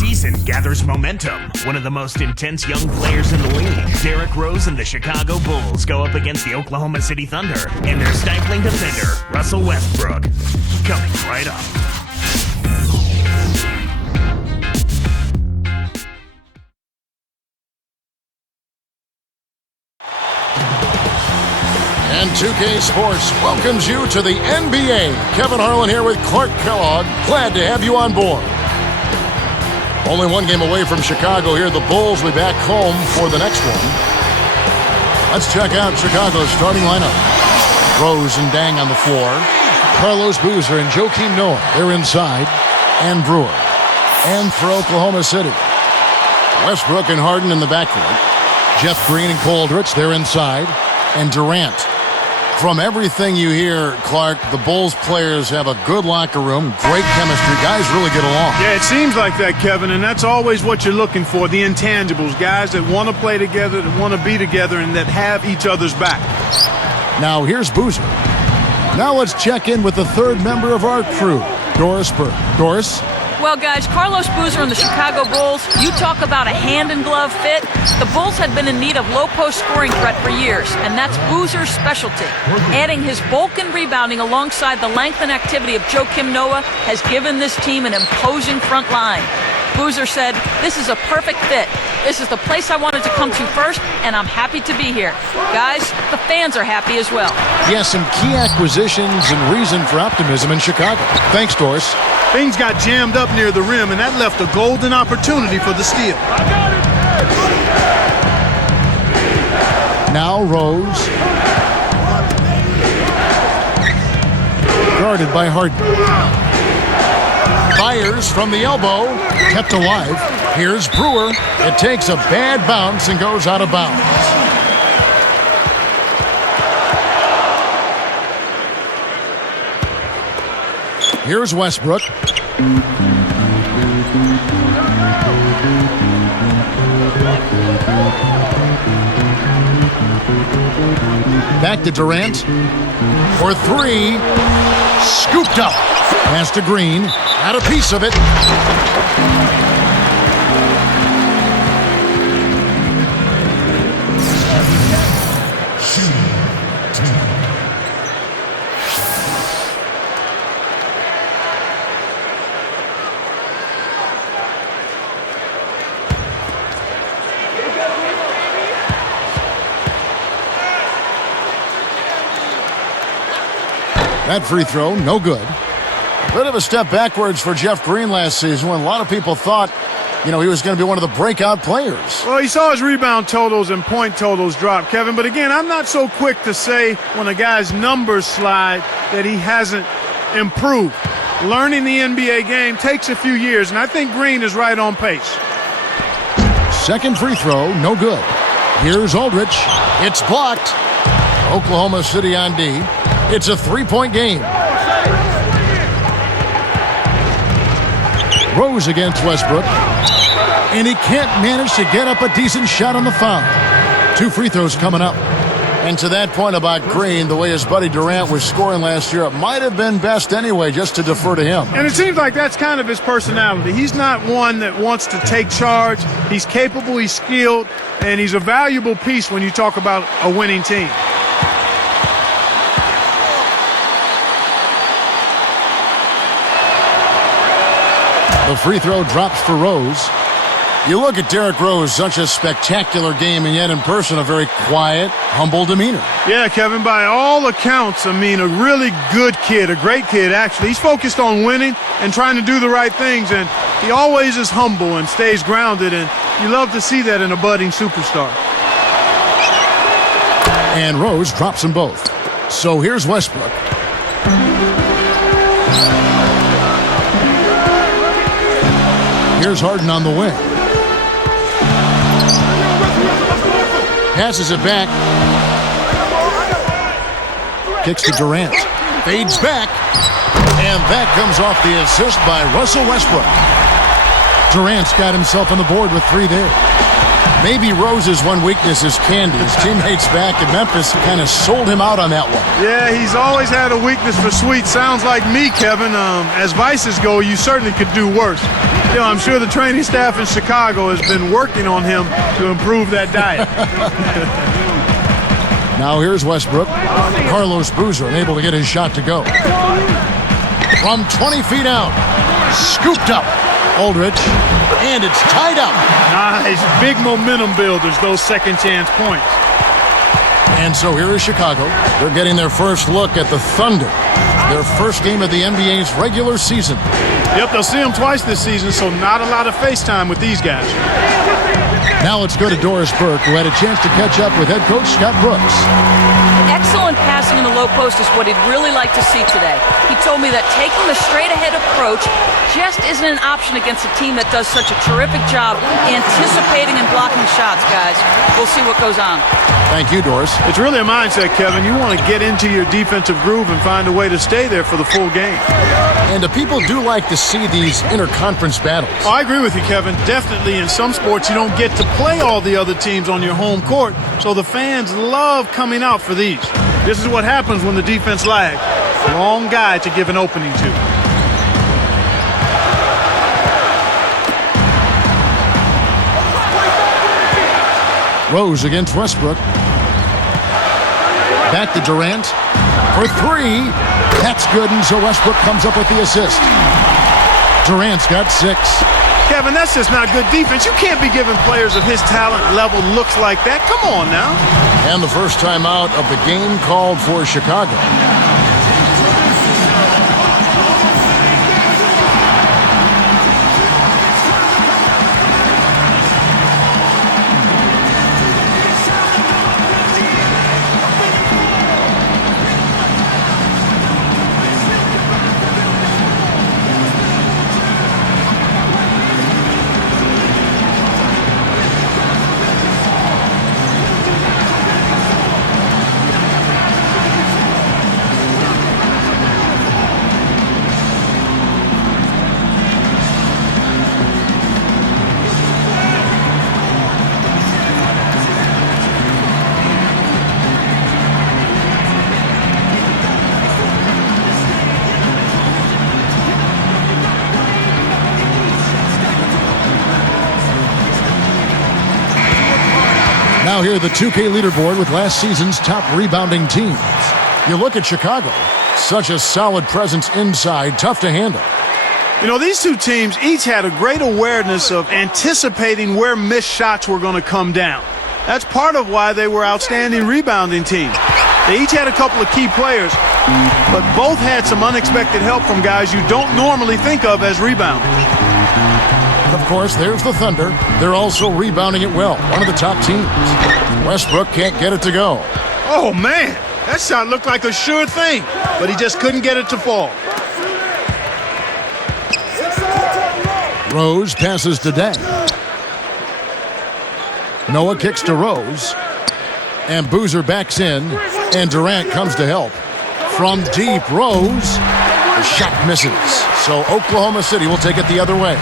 season gathers momentum. One of the most intense young players in the league, Derrick Rose and the Chicago Bulls go up against the Oklahoma City Thunder and their stifling defender, Russell Westbrook. Coming right up. And 2K Sports welcomes you to the NBA. Kevin Harlan here with Clark Kellogg. Glad to have you on board. Only one game away from Chicago here. The Bulls will be back home for the next one. Let's check out Chicago's starting lineup. Rose and Dang on the floor. Carlos Boozer and Joakim Noah, they're inside. And Brewer. And for Oklahoma City, Westbrook and Harden in the backcourt. Jeff Green and Cole Aldrich, they're inside. And Durant. From everything you hear, Clark, the Bulls players have a good locker room, great chemistry. Guys really get along. Yeah, it seems like that, Kevin, and that's always what you're looking for, the intangibles, guys that want to play together, that want to be together, and that have each other's back. Now here's Boozer. Now let's check in with the third member of our crew, Doris Burke. Doris? Well, guys, Carlos Boozer and the Chicago Bulls, you talk about a hand-in-glove fit. The Bulls had been in need of low-post scoring threat for years, and that's Boozer's specialty. Adding his bulk and rebounding alongside the length and activity of Joakim Noah has given this team an imposing front line. Boozer said, "This is a perfect fit. This is the place I wanted to come to first, and I'm happy to be here." Guys, the fans are happy as well. Yes, some key acquisitions and reason for optimism in Chicago. Thanks, Doris. Things got jammed up near the rim, and that left a golden opportunity for the steal. Now Rose. Guarded by Harden. Fires from the elbow. Kept alive. Here's Brewer. It takes a bad bounce and goes out of bounds. Here's Westbrook. Back to Durant. For three. Scooped up. Pass to Green. Had a piece of it. That free throw, no good. Bit of a step backwards for Jeff Green last season when a lot of people thought, he was going to be one of the breakout players. Well, he saw his rebound totals and point totals drop, Kevin. But again, I'm not so quick to say when a guy's numbers slide that he hasn't improved. Learning the NBA game takes a few years, and I think Green is right on pace. Second free throw, no good. Here's Aldrich. It's blocked. Oklahoma City on D. It's a three-point game. Rose against Westbrook. And he can't manage to get up a decent shot on the foul. Two free throws coming up. And to that point about Green, the way his buddy Durant was scoring last year, it might have been best anyway just to defer to him. And it seems like that's kind of his personality. He's not one that wants to take charge. He's capable, he's skilled, and he's a valuable piece when you talk about a winning team. The free throw drops for Rose. You look at Derrick Rose, such a spectacular game, and yet in person a very quiet, humble demeanor. Yeah, Kevin, by all accounts, a really good kid, a great kid, actually. He's focused on winning and trying to do the right things, and he always is humble and stays grounded, and you love to see that in a budding superstar. And Rose drops them both. So here's Westbrook. Here's Harden on the wing. Passes it back. Kicks to Durant. Fades back. And that comes off the assist by Russell Westbrook. Durant's got himself on the board with three there. Maybe Rose's one weakness is candy. His teammates back in Memphis kind of sold him out on that one. Yeah, he's always had a weakness for sweets. Sounds like me, Kevin. As vices go, you certainly could do worse. You know, I'm sure the training staff in Chicago has been working on him to improve that diet. Now here's Westbrook. Carlos Boozer unable to get his shot to go. From 20 feet out. Scooped up. Aldridge. And it's tied up. Nice. Big momentum builders, those second chance points. And so here is Chicago. They're getting their first look at the Thunder. Their first game of the NBA's regular season. Yep, they'll see them twice this season, so not a lot of face time with these guys. Now let's go to Doris Burke, who had a chance to catch up with head coach Scott Brooks. Excellent passing in the low post is what he'd really like to see today. He told me that taking the straight-ahead approach just isn't an option against a team that does such a terrific job anticipating and blocking shots, guys. We'll see what goes on. Thank you, Doris. It's really a mindset, Kevin. You want to get into your defensive groove and find a way to stay there for the full game. And people do like to see these interconference battles. Oh, I agree with you, Kevin. Definitely in some sports you don't get to play all the other teams on your home court, so the fans love coming out for these. This is what happens when the defense lags. Wrong guy to give an opening to. Rose against Westbrook. Back to Durant for three. That's good, and so Westbrook comes up with the assist. Durant's got 6. Kevin, that's just not good defense. You can't be giving players of his talent level looks like that. Come on now. And the first time out of the game called for Chicago. Now here the 2K leaderboard with last season's top rebounding teams. You look at Chicago, such a solid presence inside, tough to handle. You know, these two teams each had a great awareness of anticipating where missed shots were going to come down. That's part of why they were outstanding rebounding teams. They each had a couple of key players, but both had some unexpected help from guys you don't normally think of as rebounders. Of course, there's the Thunder. They're also rebounding it well, one of the top teams. Westbrook can't get it to go. Oh, man, that shot looked like a sure thing, but he just couldn't get it to fall. Rose passes to Dang. Noah kicks to Rose. And Boozer backs in, and Durant comes to help. From deep, Rose. The shot misses. So Oklahoma City will take it the other way.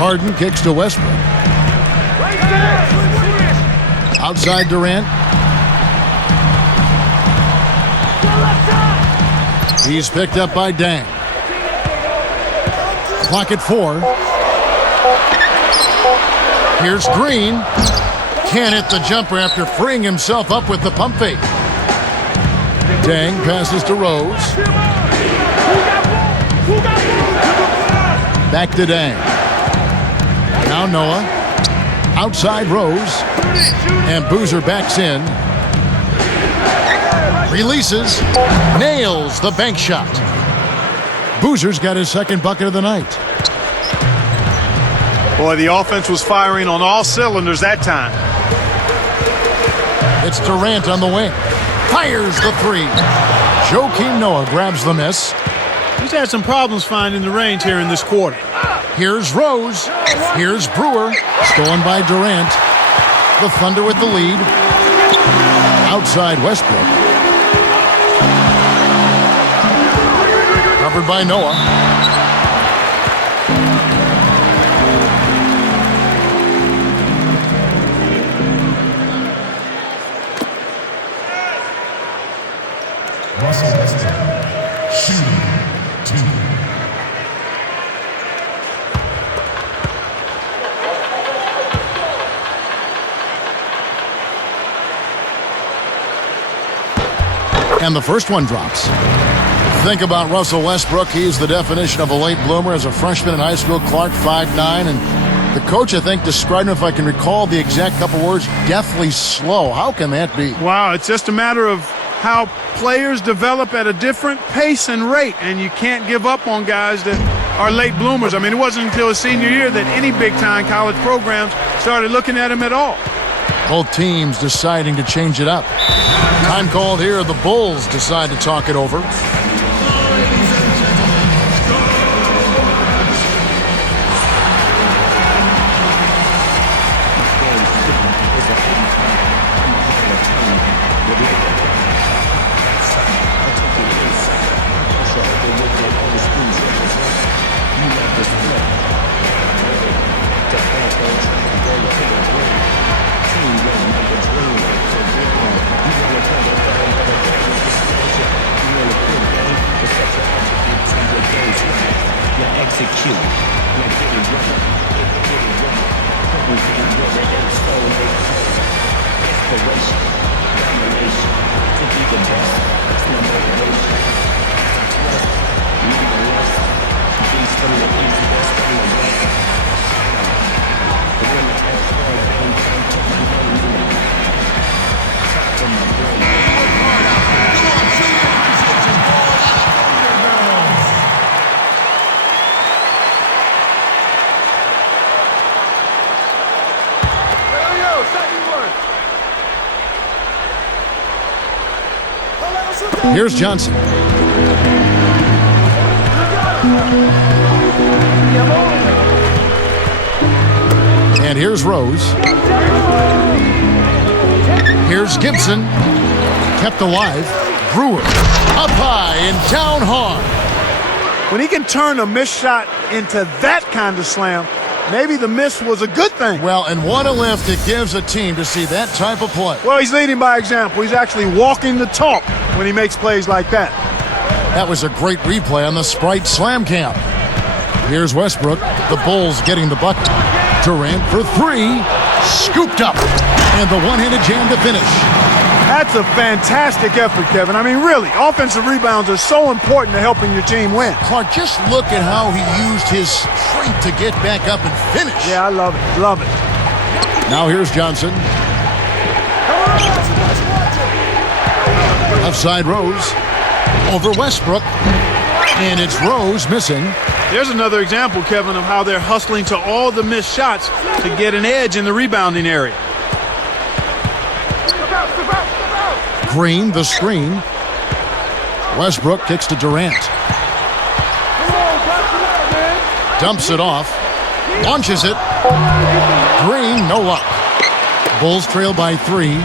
Harden kicks to Westbrook. Outside Durant. He's picked up by Dang. Clock at 4. Here's Green. Can't hit the jumper after freeing himself up with the pump fake. Dang passes to Rose. Back to Dang. Now Noah. Outside Rose. And Boozer backs in. Releases. Nails the bank shot. Boozer's got his second bucket of the night. Boy, the offense was firing on all cylinders that time. It's Durant on the wing. Fires the 3. Joakim Noah grabs the miss. He's had some problems finding the range here in this quarter. Here's Rose. Here's Brewer. Stolen by Durant. The Thunder with the lead. Outside Westbrook. Covered by Noah. And the first one drops. Think about Russell Westbrook. He's the definition of a late bloomer as a freshman in high school. Clark, 5'9", and the coach, I think, described him, if I can recall the exact couple words, deathly slow. How can that be? Wow, it's just a matter of how players develop at a different pace and rate, and you can't give up on guys that are late bloomers. I mean, it wasn't until his senior year that any big-time college programs started looking at him at all. Both teams deciding to change it up. Time called here. The Bulls decide to talk it over. Here's Johnson. And here's Rose. Here's Gibson. Kept alive. Brewer. Up high and down hard. When he can turn a missed shot into that kind of slam, maybe the miss was a good thing. Well, and what a lift it gives a team to see that type of play. Well, he's leading by example. He's actually walking the talk when he makes plays like that. That was a great replay on the Sprite Slam Cam. Here's Westbrook. The Bulls getting the bucket. Durant for three. Scooped up. And the one-handed jam to finish. That's a fantastic effort, Kevin. I mean, really, offensive rebounds are so important to helping your team win. Clark, just look at how he used his strength to get back up and finish. Yeah, I love it. Love it. Now here's Johnson. Left side Rose. Over Westbrook. And it's Rose missing. There's another example, Kevin, of how they're hustling to all the missed shots to get an edge in the rebounding area. Green, the screen. Westbrook kicks to Durant. Dumps it off. Launches it. Green, no luck. Bulls trail by 3.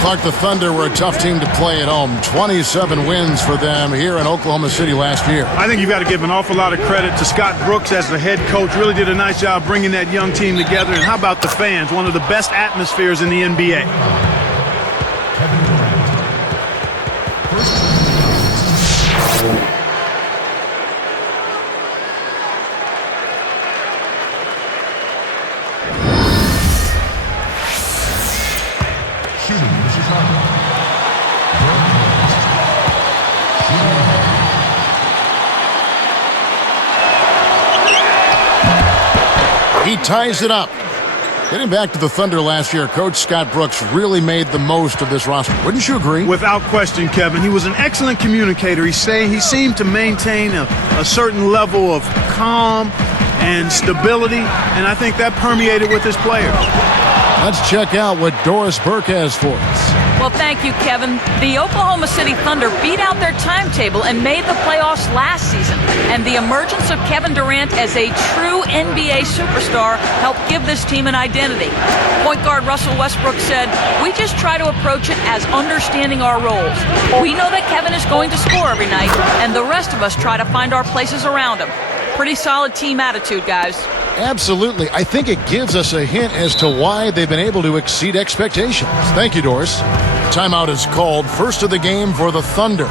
Clark, the Thunder were a tough team to play at home. 27 wins for them here in Oklahoma City last year. I think you've got to give an awful lot of credit to Scott Brooks as the head coach. Really did a nice job bringing that young team together. And how about the fans? One of the best atmospheres in the NBA. He ties it up. Getting back to the Thunder last year, Coach Scott Brooks really made the most of this roster. Wouldn't you agree? Without question, Kevin. He was an excellent communicator. He seemed to maintain a certain level of calm and stability, and I think that permeated with his players. Let's check out what Doris Burke has for us. Well, thank you, Kevin. The Oklahoma City Thunder beat out their timetable and made the playoffs last season. And the emergence of Kevin Durant as a true NBA superstar helped give this team an identity. Point guard Russell Westbrook said, "We just try to approach it as understanding our roles. We know that Kevin is going to score every night, and the rest of us try to find our places around him." Pretty solid team attitude, guys. Absolutely. I think it gives us a hint as to why they've been able to exceed expectations. Thank you, Doris. Timeout is called. First of the game for the Thunder.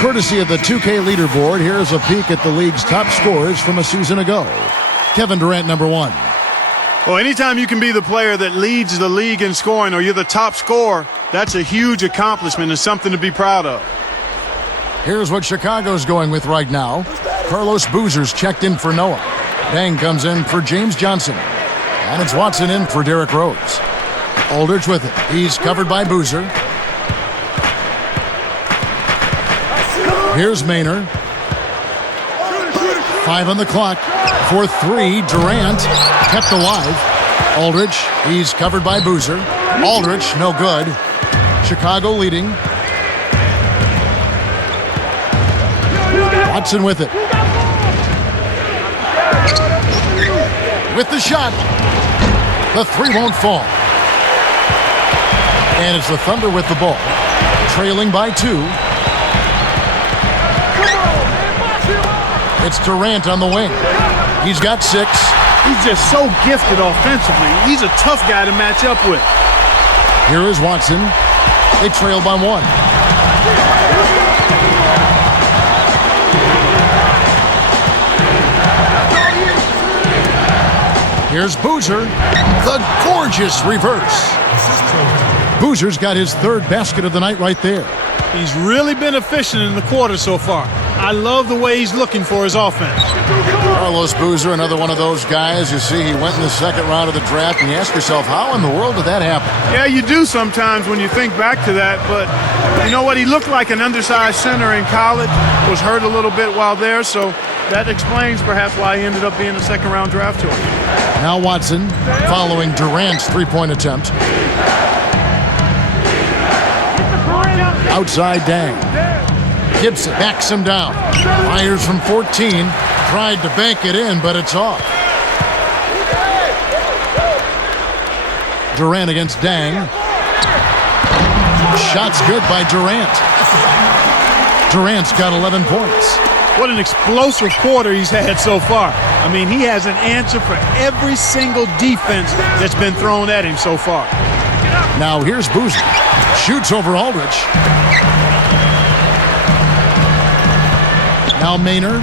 Courtesy of the 2K leaderboard, here's a peek at the league's top scorers from a season ago. Kevin Durant, number 1. Well, anytime you can be the player that leads the league in scoring or you're the top scorer, that's a huge accomplishment and something to be proud of. Here's what Chicago's going with right now. Carlos Boozer's checked in for Noah. Dang comes in for James Johnson. And it's Watson in for Derrick Rose. Aldridge with it. He's covered by Boozer. Here's Maynard. 5 on the clock. For 3, Durant kept alive. Aldridge, he's covered by Boozer. Aldridge, no good. Chicago leading. Watson with it. With the shot. The 3 won't fall. And it's the Thunder with the ball. Trailing by 2. It's Durant on the wing. He's got 6. He's just so gifted offensively. He's a tough guy to match up with. Here is Watson. They trail by 1. Here's Boozer. The gorgeous reverse. Boozer's got his 3rd basket of the night right there. He's really been efficient in the quarter so far. I love the way he's looking for his offense. Carlos Boozer, another one of those guys. You see, he went in the 2nd round of the draft, and you ask yourself, how in the world did that happen? Yeah, you do sometimes when you think back to that, but you know what? He looked like an undersized center in college, was hurt a little bit while there, so that explains perhaps why he ended up being a 2nd round draft choice. Now Watson, following Durant's 3-point attempt. Outside Dang. Gibson backs him down. Fires from 14. Tried to bank it in, but it's off. Durant against Dang. Shot's good by Durant. Durant's got 11 points. What an explosive quarter he's had so far. I mean, he has an answer for every single defense that's been thrown at him so far. Now here's Boozer. Shoots over Aldridge. Now Maynard.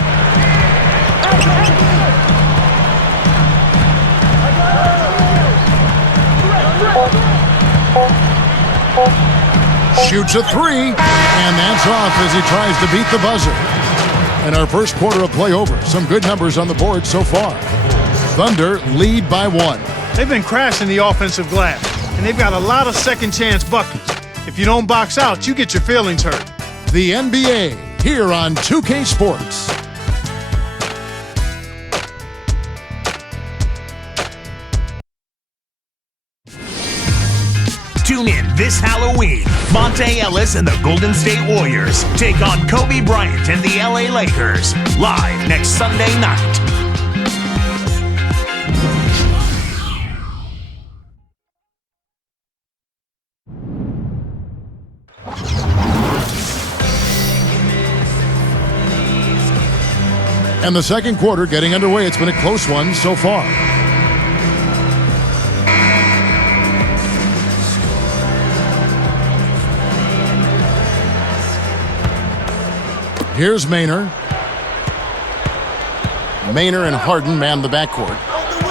Shoots a 3, and that's off as he tries to beat the buzzer. And our first quarter of play over. Some good numbers on the board so far. Thunder lead by 1. They've been crashing the offensive glass, and they've got a lot of second chance buckets. If you don't box out, you get your feelings hurt. The NBA, here on 2K Sports. Tune in this Halloween. Monte Ellis and the Golden State Warriors take on Kobe Bryant and the LA Lakers. Live next Sunday night. And the second quarter getting underway. It's been a close one so far. Here's Maynard. Maynard and Harden man the backcourt.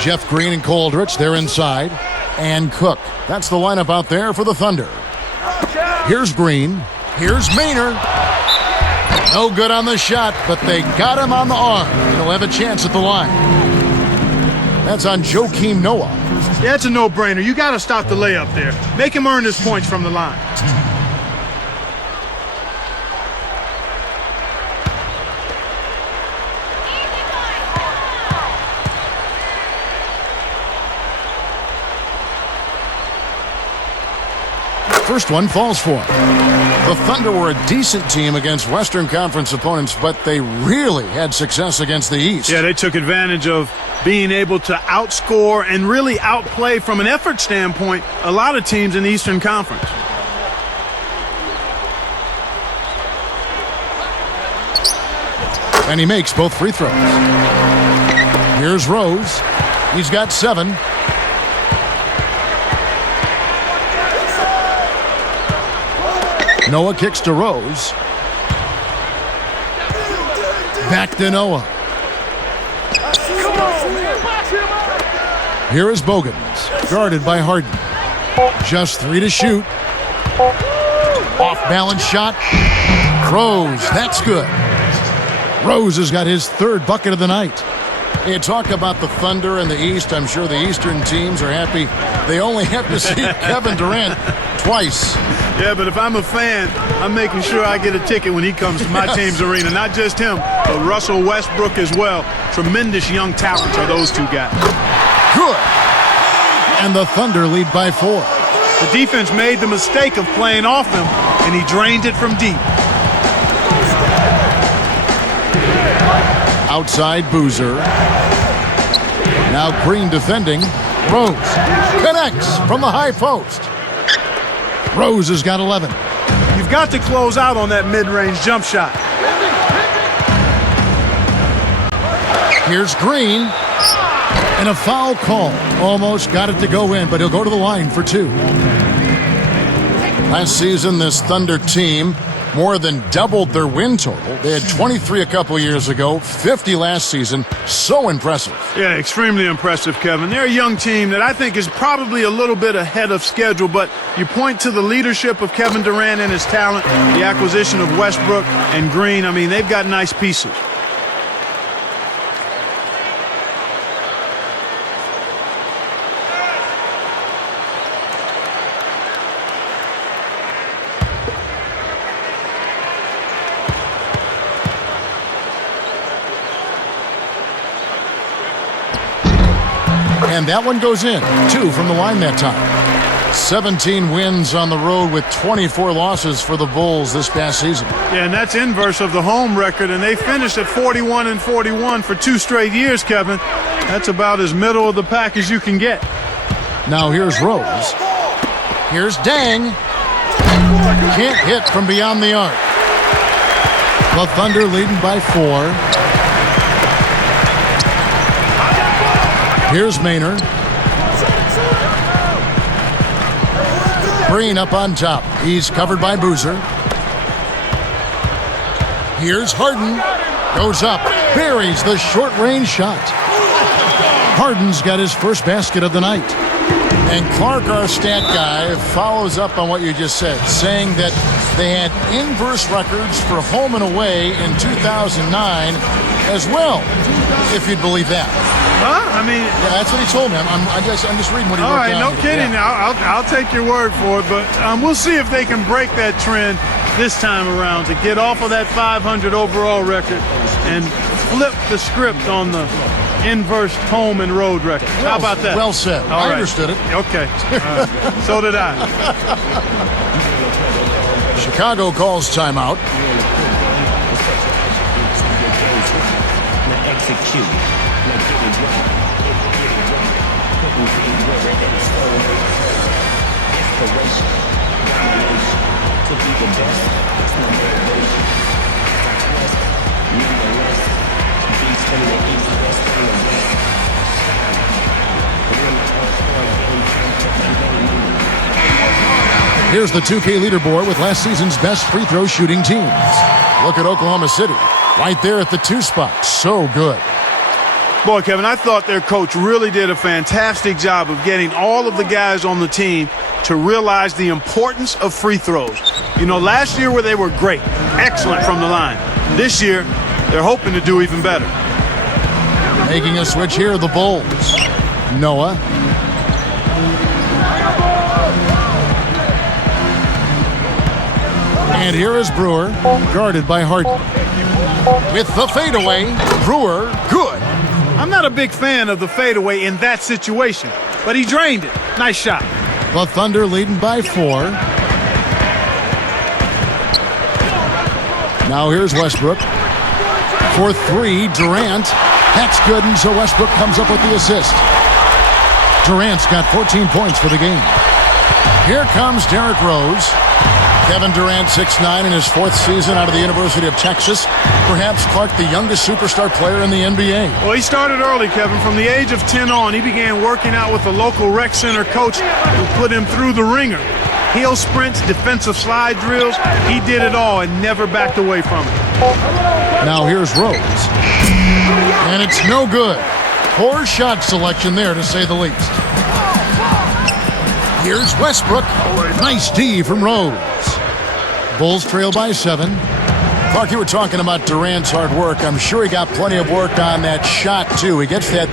Jeff Green and Aldridge, they're inside. And Cook. That's the lineup out there for the Thunder. Here's Green. Here's Maynard. No good on the shot, but they got him on the arm. He'll have a chance at the line. That's on Joakim Noah. Yeah, it's a no-brainer. You got to stop the layup there. Make him earn his points from the line. First one falls for him. The Thunder were a decent team against Western Conference opponents, but they really had success against the East. Yeah, they took advantage of being able to outscore and really outplay from an effort standpoint a lot of teams in the Eastern Conference. And he makes both free throws. Here's Rose. He's got 7. Noah kicks to Rose. Back to Noah. Here is Bogans, guarded by Harden. Just 3 to shoot. Off-balance shot. Rose, that's good. Rose has got his 3rd bucket of the night. You talk about the Thunder in the East. I'm sure the Eastern teams are happy they only have to see Kevin Durant twice. Yeah, but if I'm a fan, I'm making sure I get a ticket when he comes to my team's arena. Not just him, but Russell Westbrook as well. Tremendous young talents are those two guys. Good. And the Thunder lead by 4. The defense made the mistake of playing off him, and he drained it from deep. Outside Boozer. Now Green defending. Rose connects from the high post. Rose has got 11. You've got to close out on that mid-range jump shot. Here's Green. And a foul call. Almost got it to go in, but he'll go to the line for 2. Last season, this Thunder team more than doubled their win total. They had 23 a couple years ago, 50 last season. So impressive. Yeah, extremely impressive, Kevin. They're a young team that I think is probably a little bit ahead of schedule, but you point to the leadership of Kevin Durant and his talent, the acquisition of Westbrook and Green. I mean, they've got nice pieces. And that one goes in. 2 from the line that time. 17 wins on the road with 24 losses for the Bulls this past season. Yeah, and that's inverse of the home record, and they finished at 41-41 for 2 straight years, Kevin. That's about as middle of the pack as you can get. Now here's Rose. Here's Dang. Can't hit from beyond the arc. The Thunder leading by 4. Here's Maynard. Green up on top. He's covered by Boozer. Here's Harden. Goes up. Buries the short-range shot. Harden's got his first basket of the night. And Clark, our stat guy, follows up on what you just said, saying that they had inverse records for home and away in 2009 as well, if you'd believe that. Huh? I mean, yeah, that's what he told me. I'm just reading what he wrote down. All right, no kidding. Yeah. I'll take your word for it, but we'll see if they can break that trend this time around to get off of that 500 overall record and flip the script on the inverse home and road record. How about that? Well said. I understood it. Okay. So did I. Chicago calls timeout. Execute. Here's the 2K leaderboard with last season's best free throw shooting teams. Look at Oklahoma City, right there at the 2 spot. So good. Boy, Kevin, I thought their coach really did a fantastic job of getting all of the guys on the team to realize the importance of free throws. You know, last year where they were great, excellent from the line. This year, they're hoping to do even better. Making a switch here, the Bulls. Noah. And here is Brewer, guarded by Harden. With the fadeaway, Brewer, good. I'm not a big fan of the fadeaway in that situation, but he drained it. Nice shot. The Thunder leading by 4. Now here's Westbrook. For 3, Durant. That's good, and so Westbrook comes up with the assist. Durant's got 14 points for the game. Here comes Derrick Rose. Kevin Durant, 6'9", in his 4th season out of the University of Texas. Perhaps Clark, the youngest superstar player in the NBA. Well, he started early, Kevin. From the age of 10 on, he began working out with the local rec center coach who put him through the ringer. Heel sprints, defensive slide drills. He did it all and never backed away from it. Now here's Rose. And it's no good. Poor shot selection there, to say the least. Here's Westbrook. Nice D from Rose. Bulls trail by 7. Clark, you were talking about Durant's hard work. I'm sure he got plenty of work on that shot, too. He gets that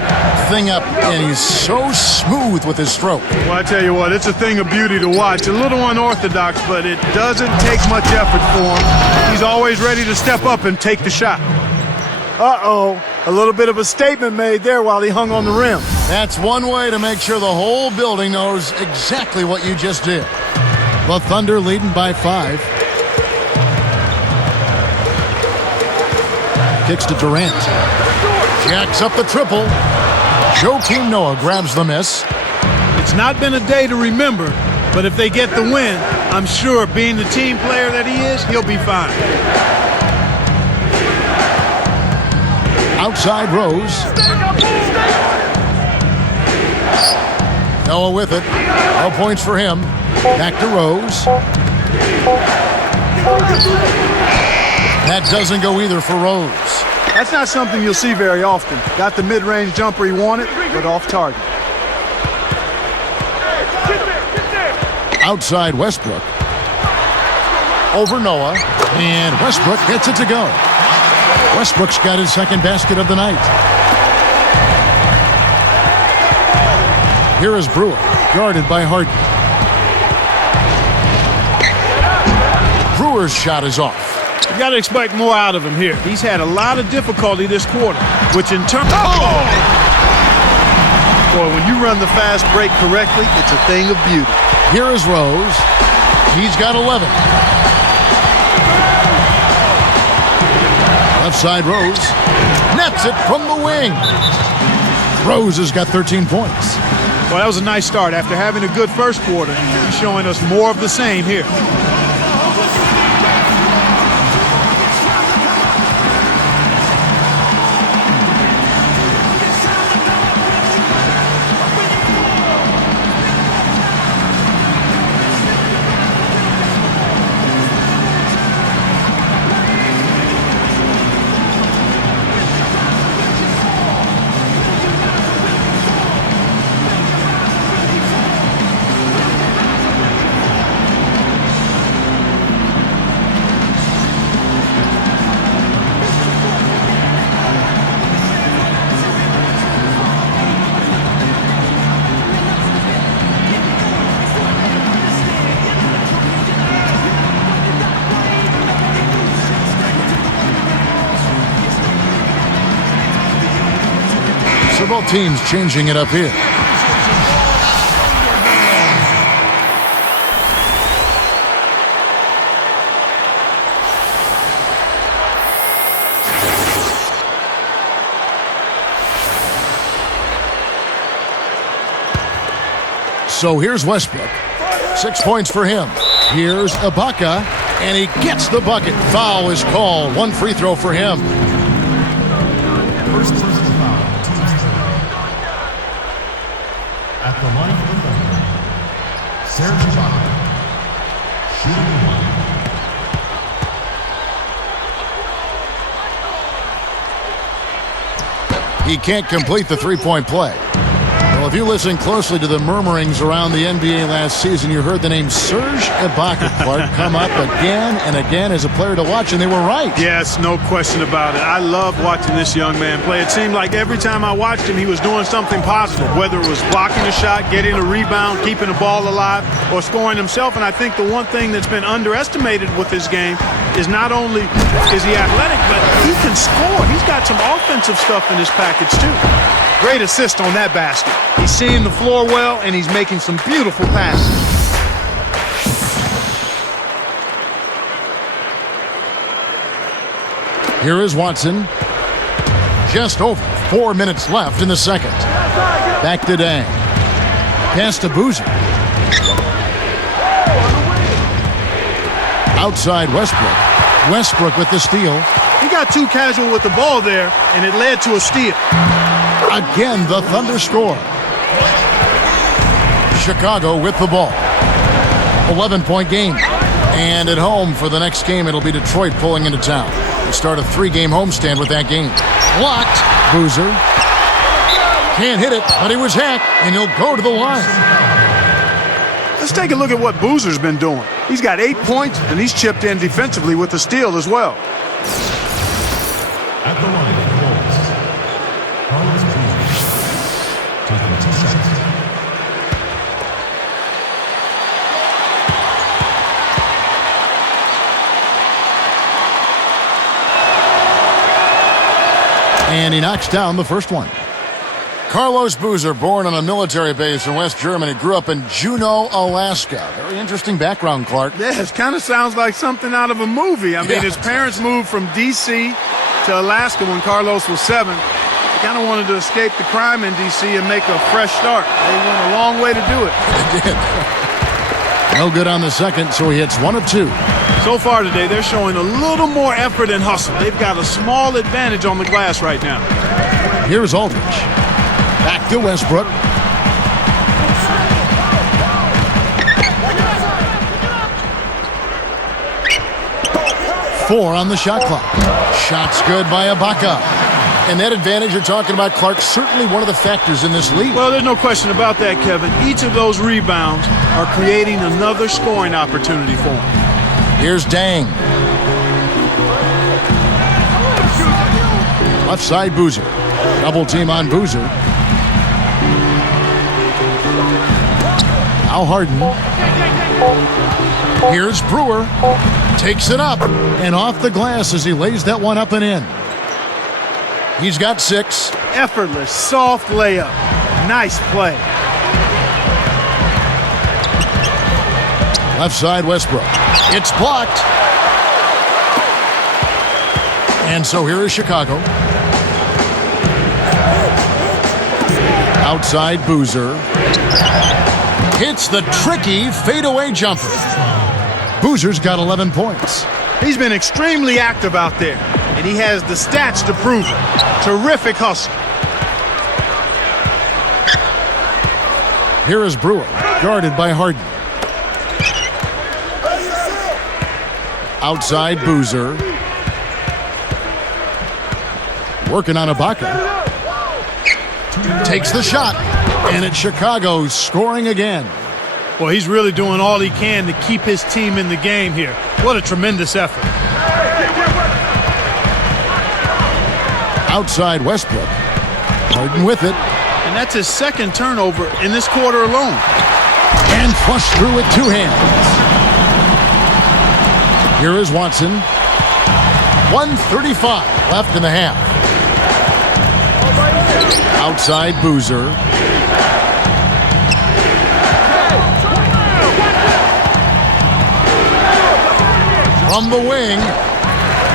thing up, and he's so smooth with his stroke. Well, I tell you what, it's a thing of beauty to watch. A little unorthodox, but it doesn't take much effort for him. He's always ready to step up and take the shot. Uh-oh, a little bit of a statement made there while he hung on the rim. That's one way to make sure the whole building knows exactly what you just did. The Thunder leading by 5. Kicks to Durant. Jacks up the triple. Joakim Noah grabs the miss. It's not been a day to remember, but if they get the win, I'm sure being the team player that he is, he'll be fine. Outside Rose. Noah with it. No points for him. Back to Rose. That doesn't go either for Rose. That's not something you'll see very often. Got the mid-range jumper he wanted, but off target. Outside Westbrook. Over Noah. And Westbrook gets it to go. Westbrook's got his second basket of the night. Here is Brewer, guarded by Harden. Brewer's shot is off. You got to expect more out of him here. He's had a lot of difficulty this quarter, which in turn... Oh! Boy, when you run the fast break correctly, it's a thing of beauty. Here is Rose. He's got 11. Left side Rose. Nets it from the wing. Rose has got 13 points. Well, that was a nice start. After having a good first quarter, he's showing us more of the same here. Both teams changing it up here. So here's Westbrook. 6 points for him. Here's Ibaka, and he gets the bucket. Foul is called. One free throw for him. First personal foul. At the line for the Thunder, Serge Ibaka, shooting one. He can't complete the three-point play. Well, if you listen closely to the murmurings around the NBA last season, you heard the name Serge Ibaka, Clark, come up again and again as a player to watch, and they were right. Yes, no question about it. I love watching this young man play. It seemed like every time I watched him, he was doing something positive, whether it was blocking a shot, getting a rebound, keeping the ball alive, or scoring himself. And I think the one thing that's been underestimated with his game is not only is he athletic, but he can score. He's got some offensive stuff in his package, too. Great assist on that basket. He's seeing the floor well, and he's making some beautiful passes. Here is Watson. Just over 4 minutes left in the second. Back to Dang. Pass to Boozer. Outside Westbrook. Westbrook with the steal. He got too casual with the ball there, and it led to a steal. Again, the Thunder score. Chicago with the ball. 11-point game. And at home for the next game, it'll be Detroit pulling into town. to start a 3-game homestand with that game. Blocked. Boozer. Can't hit it, but he was hit, and he'll go to the line. Let's take a look at what Boozer's been doing. He's got 8 points, and he's chipped in defensively with the steal as well. At the line of the Bulls, Carlos Boozer, taking 2 shots. And he knocks down the first one. Carlos Boozer, born on a military base in West Germany, grew up in Juneau, Alaska. Very interesting background, Clark. Yeah, it kind of sounds like something out of a movie. I mean, his parents moved from D.C. to Alaska when Carlos was 7. They kind of wanted to escape the crime in D.C. and make a fresh start. They went a long way to do it. They did. No good on the second, so he hits 1 of 2. So far today, they're showing a little more effort and hustle. They've got a small advantage on the glass right now. Here's Aldridge. Back to Westbrook. Four on the shot clock. Shots good by Ibaka. And that advantage you're talking about, Clark, certainly one of the factors in this league. Well, there's no question about that, Kevin. Each of those rebounds are creating another scoring opportunity for him. Here's Dang. Left side, Boozer. Double team on Boozer. Now Harden. Here's Brewer. Takes it up and off the glass as he lays that one up and in. He's got 6. Effortless, soft layup. Nice play. Left side, Westbrook. It's blocked. And so here is Chicago. Outside, Boozer. Hits the tricky fadeaway jumper. Boozer's got 11 points. He's been extremely active out there, and he has the stats to prove it. Terrific hustle. Here is Brewer, guarded by Harden. Outside, Boozer. Working on Ibaka. Takes the shot, and it's Chicago scoring again. Well, he's really doing all he can to keep his team in the game here. What a tremendous effort. Outside, Westbrook. Harden with it. And that's his second turnover in this quarter alone. And flushed through with 2 hands. Here is Watson. 1:35 left in the half. Outside, Boozer. From the wing.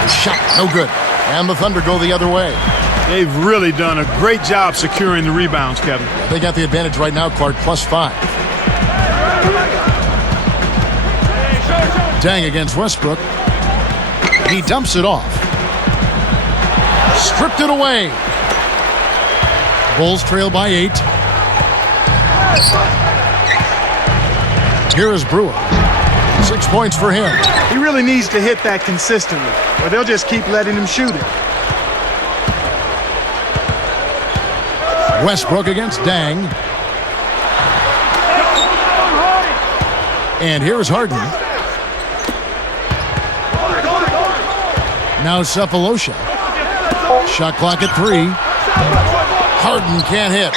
Shot, no good. And the Thunder go the other way. They've really done a great job securing the rebounds, Kevin. They got the advantage right now, Clark, +5. Dang against Westbrook. He dumps it off. Stripped it away. Bulls trail by 8. Here is Brewer. 6 points for him. He really needs to hit that consistently, or they'll just keep letting him shoot it. Westbrook against Dang. And here's Harden. Now Cephalosha. Shot clock at 3. Harden can't hit.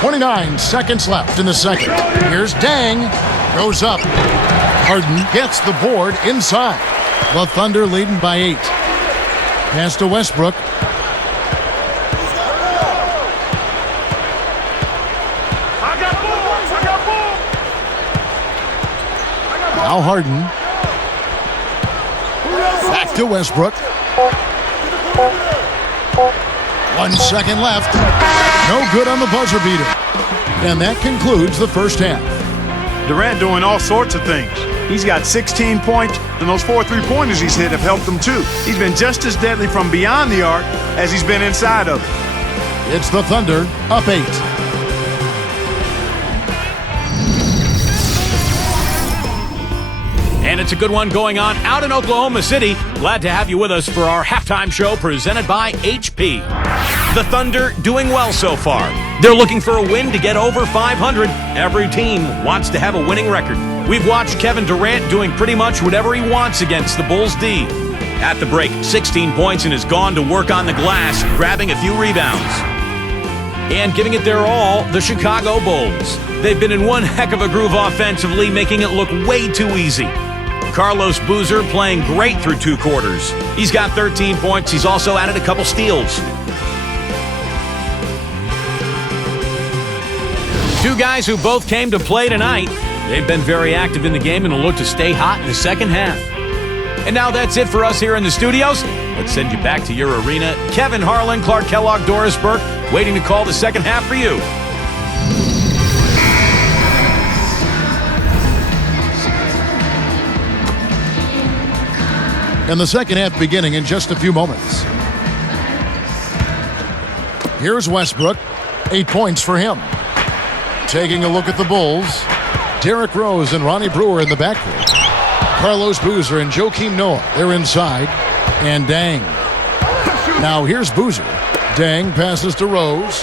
29 seconds left in the second. Here's Dang. Goes up. Harden gets the board inside. The Thunder leading by 8. Pass to Westbrook. Now Harden. Back to Westbrook. 1 second left. No good on the buzzer beater. And that concludes the first half. Durant doing all sorts of things. He's got 16 points, and those 4 3-pointers he's hit have helped him too. He's been just as deadly from beyond the arc as he's been inside of it. It's the Thunder, up 8. And it's a good one going on out in Oklahoma City. Glad to have you with us for our halftime show presented by HP. The Thunder doing well so far. They're looking for a win to get over 500. Every team wants to have a winning record. We've watched Kevin Durant doing pretty much whatever he wants against the Bulls D. At the break, 16 points and has gone to work on the glass, grabbing a few rebounds. And giving it their all, the Chicago Bulls. They've been in one heck of a groove offensively, making it look way too easy. Carlos Boozer playing great through 2 quarters. He's got 13 points. He's also added a couple steals. 2 guys who both came to play tonight. They've been very active in the game and will look to stay hot in the second half. And now that's it for us here in the studios. Let's send you back to your arena. Kevin Harlan, Clark Kellogg, Doris Burke, waiting to call the second half for you. And the second half beginning in just a few moments. Here's Westbrook. 8 points for him. Taking a look at the Bulls. Derrick Rose and Ronnie Brewer in the backcourt. Carlos Boozer and Joakim Noah, they're inside. And Dang. Now here's Boozer. Dang passes to Rose.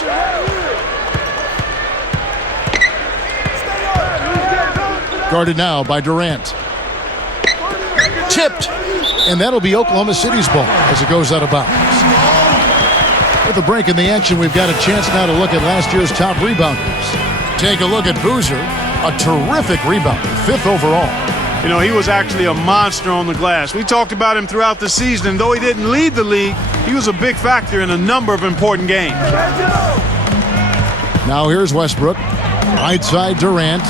Guarded now by Durant. Tipped. And that'll be Oklahoma City's ball as it goes out of bounds. With a break in the action, we've got a chance now to look at last year's top rebounders. Take a look at Boozer, a terrific rebounder, 5th overall. You know, he was actually a monster on the glass. We talked about him throughout the season, and though he didn't lead the league, he was a big factor in a number of important games. Now here's Westbrook. Right side Durant.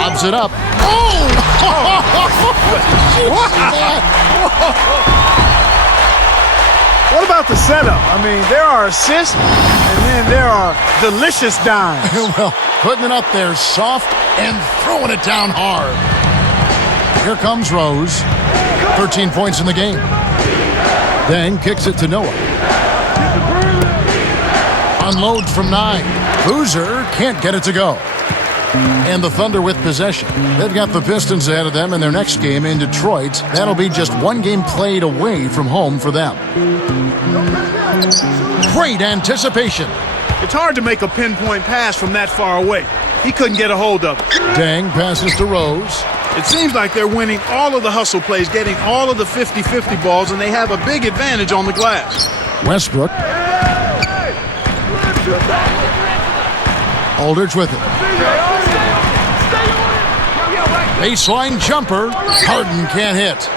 Lobs it up. Oh! What about the setup? I mean, there are assists, and then there are delicious dimes. Well, putting it up there soft and throwing it down hard. Here comes Rose. 13 points in the game. Dang kicks it to Noah. Unload from 9. Boozer can't get it to go. And the Thunder with possession. They've got the Pistons ahead of them in their next game in Detroit. That'll be just 1 game played away from home for them. Great anticipation. It's hard to make a pinpoint pass from that far away. He couldn't get a hold of it. Dang passes to Rose. It seems like they're winning all of the hustle plays, getting all of the 50-50 balls, and they have a big advantage on the glass. Westbrook. Aldridge with it. Baseline jumper. Harden can't hit.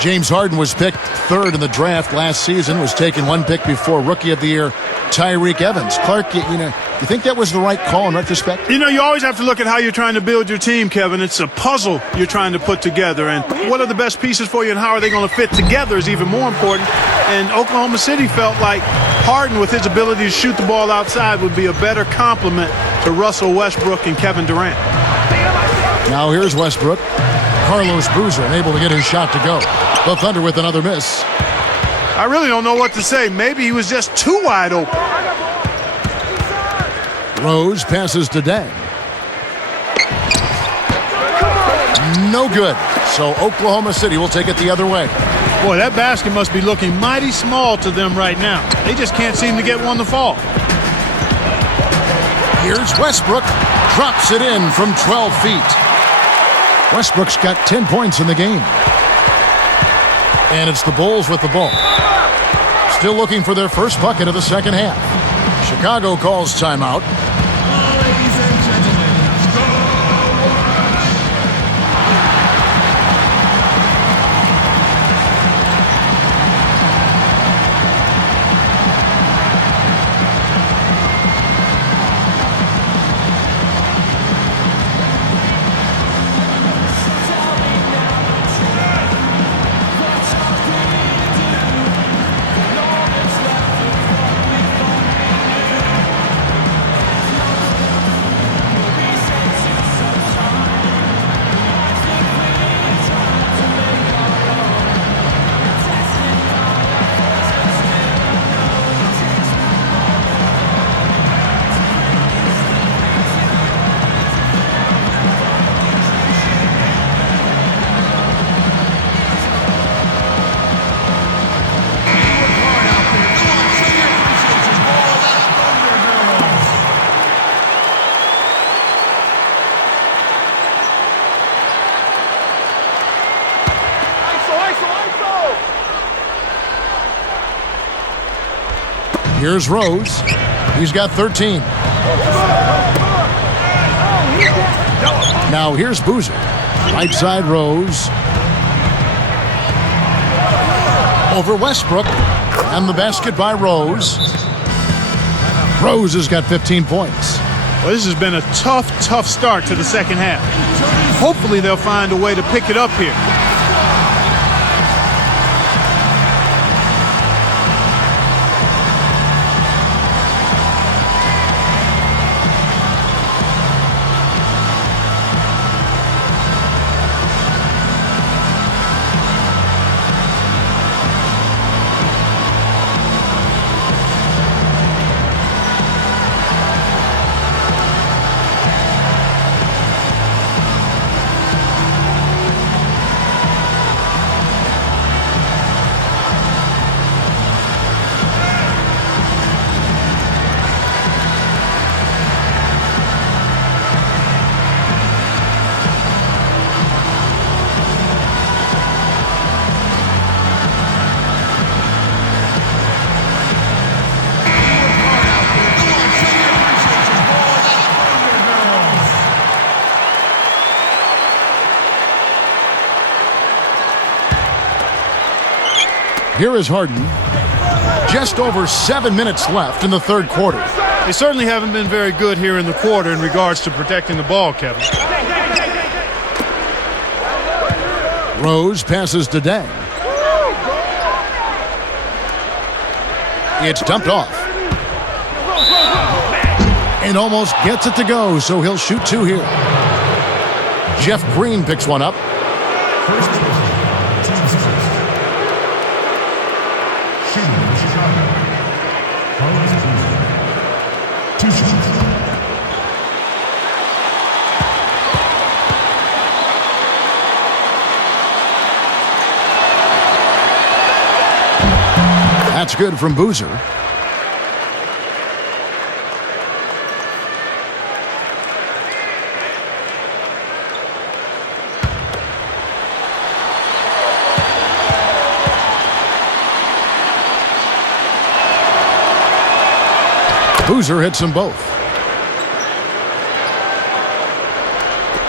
James Harden was picked 3rd in the draft last season, was taken 1 pick before Rookie of the Year Tyreke Evans. Clark, you think that was the right call in retrospect? You know, you always have to look at how you're trying to build your team, Kevin. It's a puzzle you're trying to put together, and what are the best pieces for you and how are they going to fit together is even more important. And Oklahoma City felt like Harden, with his ability to shoot the ball outside, would be a better complement to Russell Westbrook and Kevin Durant. Now here's Westbrook. Carlos Boozer unable to get his shot to go. The Thunder with another miss. I really don't know what to say. Maybe he was just too wide open. Rose passes to Dang. No good. So Oklahoma City will take it the other way. Boy, that basket must be looking mighty small to them right now. They just can't seem to get one to fall. Here's Westbrook. Drops it in from 12 feet. Westbrook's got 10 points in the game. And it's the Bulls with the ball. Still looking for their first bucket of the second half. Chicago calls timeout. Ladies and gentlemen, Here's Rose. He's got 13. Now here's Boozer. Right side Rose. Over Westbrook. And the basket by Rose. Rose has got 15 points. Well, this has been a tough start to the second half. Hopefully they'll find a way to pick it up here. Here is Harden. Just over 7 minutes left in the third quarter. They certainly haven't been very good here in the quarter in regards to protecting the ball, Kevin. Rose passes to Dang. It's dumped off. And almost gets it to go, so he'll shoot two here. Jeff Green picks one up. First person, team scores. Shooting for Chicago. Carlos Boozer. 2 shots. That's good from Boozer. Boozer hits them both.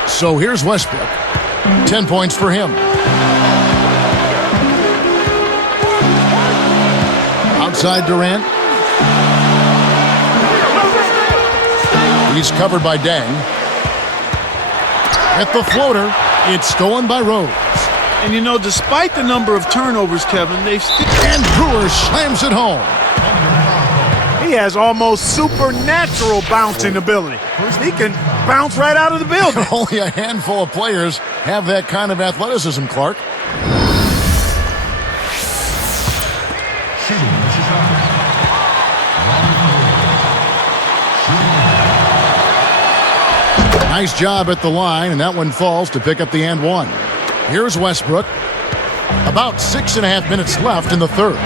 So here's Westbrook. 10 points for him. Outside Durant. He's covered by Dang. At the floater, it's stolen by Rose. And you know, despite the number of turnovers, Kevin, they still... And Brewer slams it home. He has almost supernatural bouncing ability. He can bounce right out of the building. Only a handful of players have that kind of athleticism, Clark. Shooting for Chicago. Nice job at the line, and that one falls to pick up the and one. Here's Westbrook. About 6.5 minutes left in the third.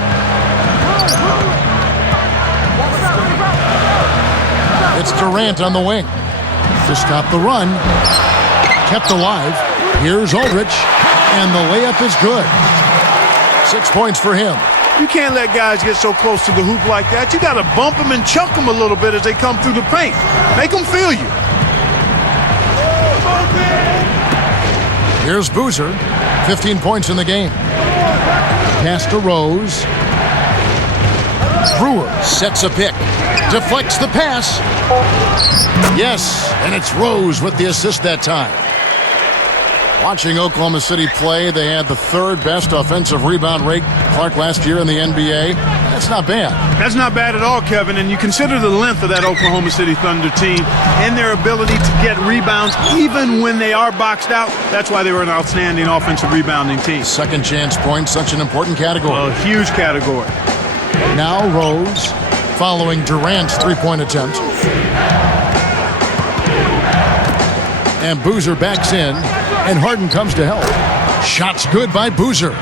It's Durant on the wing to stop the run. Kept alive. Here's Aldridge, and the layup is good. 6 points for him. You can't let guys get so close to the hoop like that. You got to bump them and chuck them a little bit as they come through the paint. Make them feel you. Here's Boozer, 15 points in the game. Pass to Rose. Brewer sets a pick. Deflects the pass. Yes, and it's Rose with the assist that time. Watching Oklahoma City play, they had the third best offensive rebound rate, Clark, last year in the NBA. That's not bad. That's not bad at all, Kevin. And you consider the length of that Oklahoma City Thunder team and their ability to get rebounds even when they are boxed out. That's why they were an outstanding offensive rebounding team. Second chance points, such an important category. A huge category. Now Rose, following Durant's three-point attempt. And Boozer backs in, and Harden comes to help. Shots good by Boozer.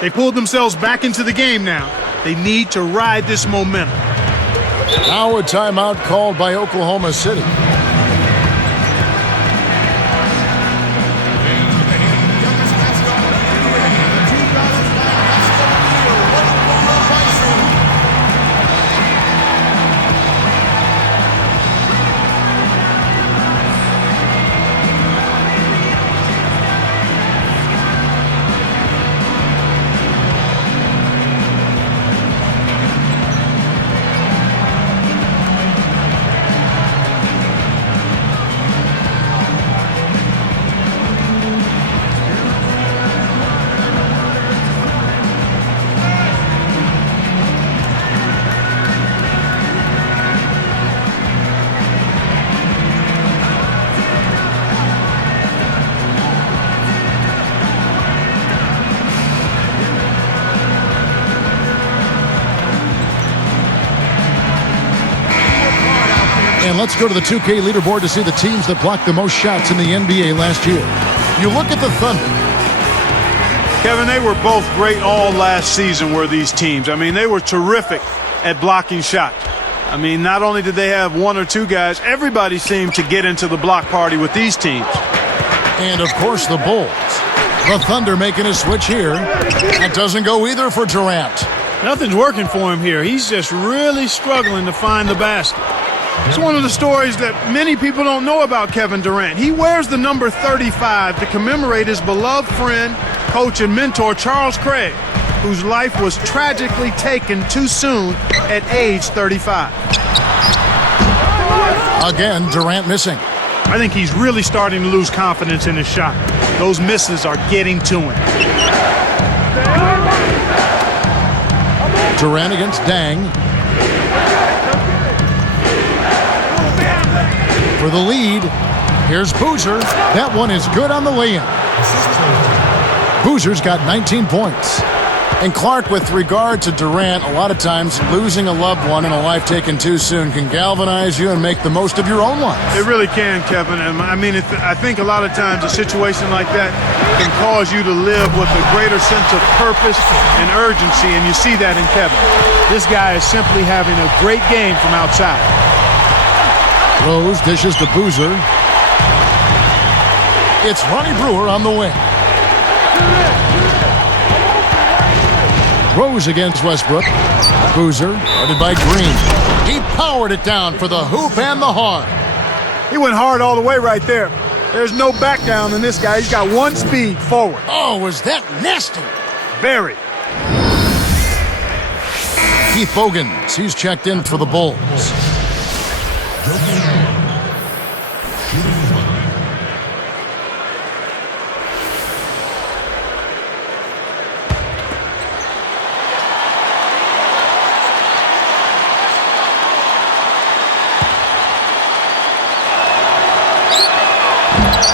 They pulled themselves back into the game now. They need to ride this momentum. Now a timeout called by Oklahoma City. And let's go to the 2K leaderboard to see the teams that blocked the most shots in the NBA last year. You look at the Thunder. Kevin, they were both great all last season, were these teams. I mean, they were terrific at blocking shots. I mean, not only did they have one or two guys, everybody seemed to get into the block party with these teams. And, of course, the Bulls. The Thunder making a switch here. That doesn't go either for Durant. Nothing's working for him here. He's just really struggling to find the basket. It's one of the stories that many people don't know about Kevin Durant. He wears the number 35 to commemorate his beloved friend, coach, and mentor, Charles Craig, whose life was tragically taken too soon at age 35. Again, Durant missing. I think he's really starting to lose confidence in his shot. Those misses are getting to him. Durant against Dang. For the lead, here's Boozer. That one is good on the lay-in. Boozer's got 19 points. And Clark, with regard to Durant, a lot of times losing a loved one in a life taken too soon can galvanize you and make the most of your own life. It really can, Kevin. And I mean, I think a lot of times a situation like that can cause you to live with a greater sense of purpose and urgency, and you see that in Kevin. This guy is simply having a great game from outside. Rose dishes to Boozer. It's Ronnie Brewer on the wing. Rose against Westbrook. Boozer, guarded by Green. He powered it down for the hoop and the hard. He went hard all the way right there. There's no back down in this guy. He's got one speed forward. Oh, was that nasty? Very. Keith Bogans, he's checked in for the Bulls.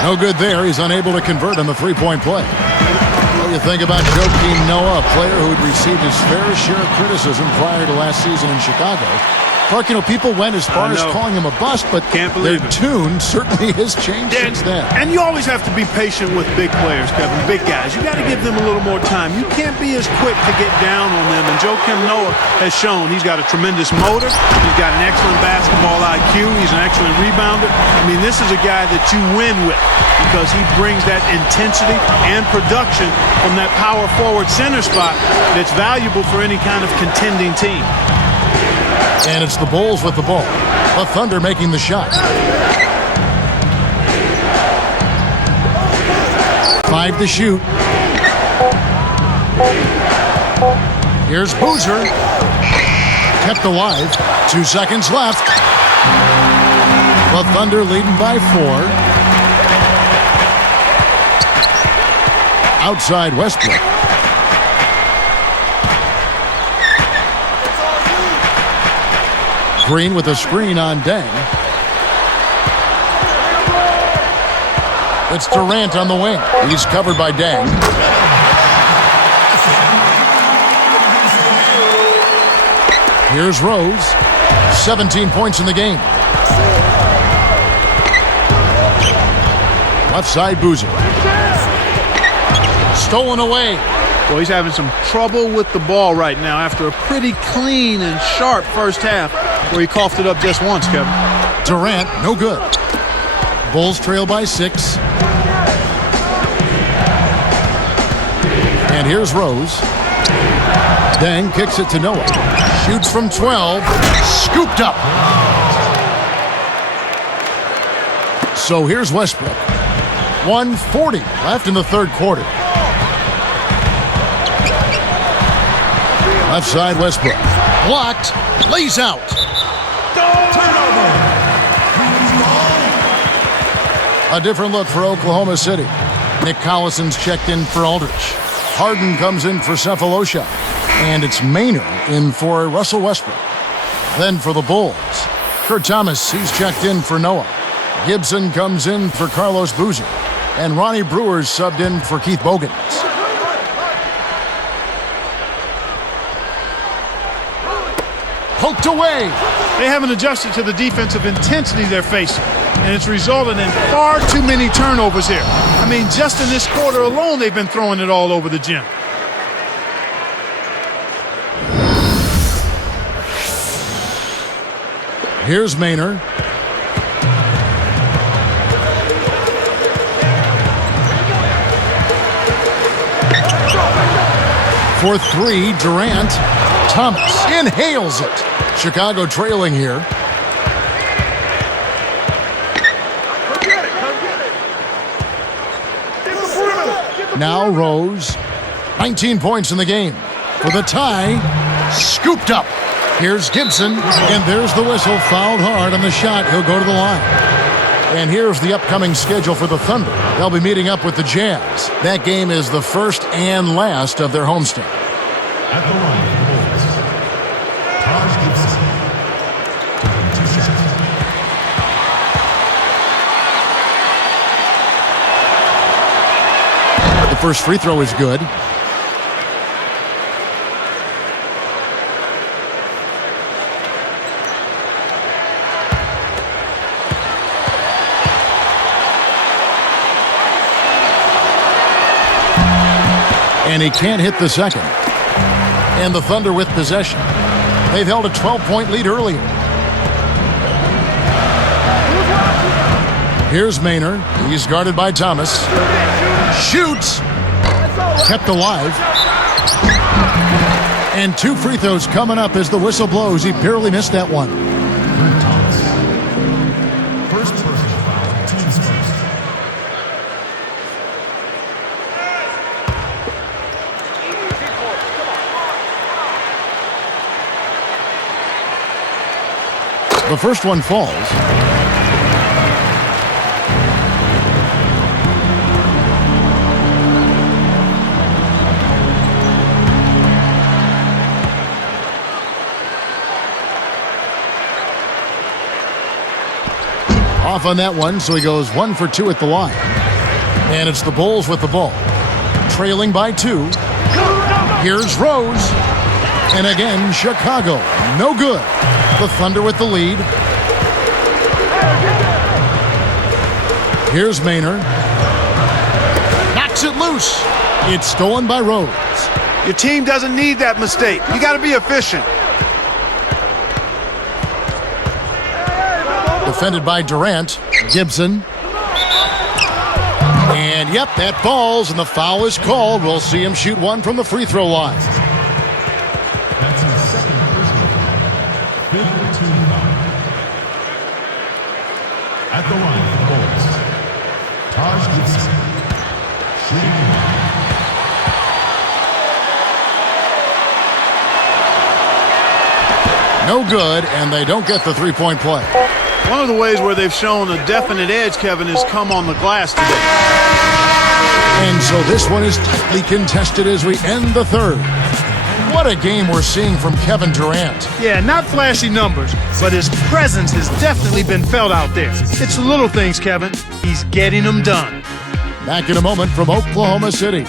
No good there. He's unable to convert on the three-point play. What do you think about Joakim Noah, a player who had received his fair share of criticism prior to last season in Chicago? Clark, you know, people went as far as calling him a bust, but their tune certainly has changed since then. And you always have to be patient with big players, Kevin, big guys. You got to give them a little more time. You can't be as quick to get down on them. And Joakim Noah has shown he's got a tremendous motor. He's got an excellent basketball IQ. He's an excellent rebounder. I mean, this is a guy that you win with because he brings that intensity and production from that power forward center spot that's valuable for any kind of contending team. And it's the Bulls with the ball. The Thunder making the shot. 5 to shoot. Here's Boozer. Kept alive. 2 seconds left. The Thunder leading by 4. Outside Westbrook. Green with a screen on Deng. It's Durant on the wing. He's covered by Deng. Here's Rose. 17 points in the game. Left side Boozer. Stolen away. Well, he's having some trouble with the ball right now after a pretty clean and sharp first half where he coughed it up just once, Kevin. Durant, no good. Bulls trail by 6. And here's Rose. Deng kicks it to Noah. Shoots from 12. Scooped up. So here's Westbrook. 1:40 left in the third quarter. Left side Westbrook. Blocked. Lays out. A different look for Oklahoma City. Nick Collison's checked in for Aldridge. Harden comes in for Cephalosha. And it's Maynard in for Russell Westbrook. Then for the Bulls, Kurt Thomas, he's checked in for Noah. Gibson comes in for Carlos Boozer. And Ronnie Brewer's subbed in for Keith Bogans. Poked away. They haven't adjusted to the defensive intensity they're facing, and it's resulted in far too many turnovers here. I mean, just in this quarter alone, they've been throwing it all over the gym. Here's Maynard. For three, Durant. Thomas inhales it. Chicago trailing here. Now Rose. 19 points in the game. For the tie, scooped up. Here's Gibson, and there's the whistle. Fouled hard on the shot. He'll go to the line. And here's the upcoming schedule for the Thunder. They'll be meeting up with the Jazz. That game is the first and last of their homestand. At the line for the Bulls, Taj Gibson. Taking 2 shots. The first free throw is good. And he can't hit the second. And the Thunder with possession. They've held a 12-point lead earlier. Here's Maynard. He's guarded by Thomas. Shoots. Kept alive. And 2 free throws coming up as the whistle blows. He barely missed that one. Thomas. First personal foul, team's first. The first one falls. Off on that one, so he goes 1 for 2 at the line. And it's the Bulls with the ball. Trailing by 2. Here's Rose. And again, Chicago. No good. The Thunder with the lead. Here's Maynard. Knocks it loose. It's stolen by Rose. Your team doesn't need that mistake. You got to be efficient. Defended by Durant. Gibson. And yep, that falls, and the foul is called. We'll see him shoot one from the free throw line. That's his second personal foul. 5th team foul. At the line for the Bulls, Taj Gibson. Shooting one. No good, and they don't get the three-point play. One of the ways where they've shown a definite edge, Kevin, is come on the glass today. And so this one is tightly contested as we end the third. What a game we're seeing from Kevin Durant. Yeah, not flashy numbers, but his presence has definitely been felt out there. It's the little things, Kevin. He's getting them done. Back in a moment from Oklahoma City.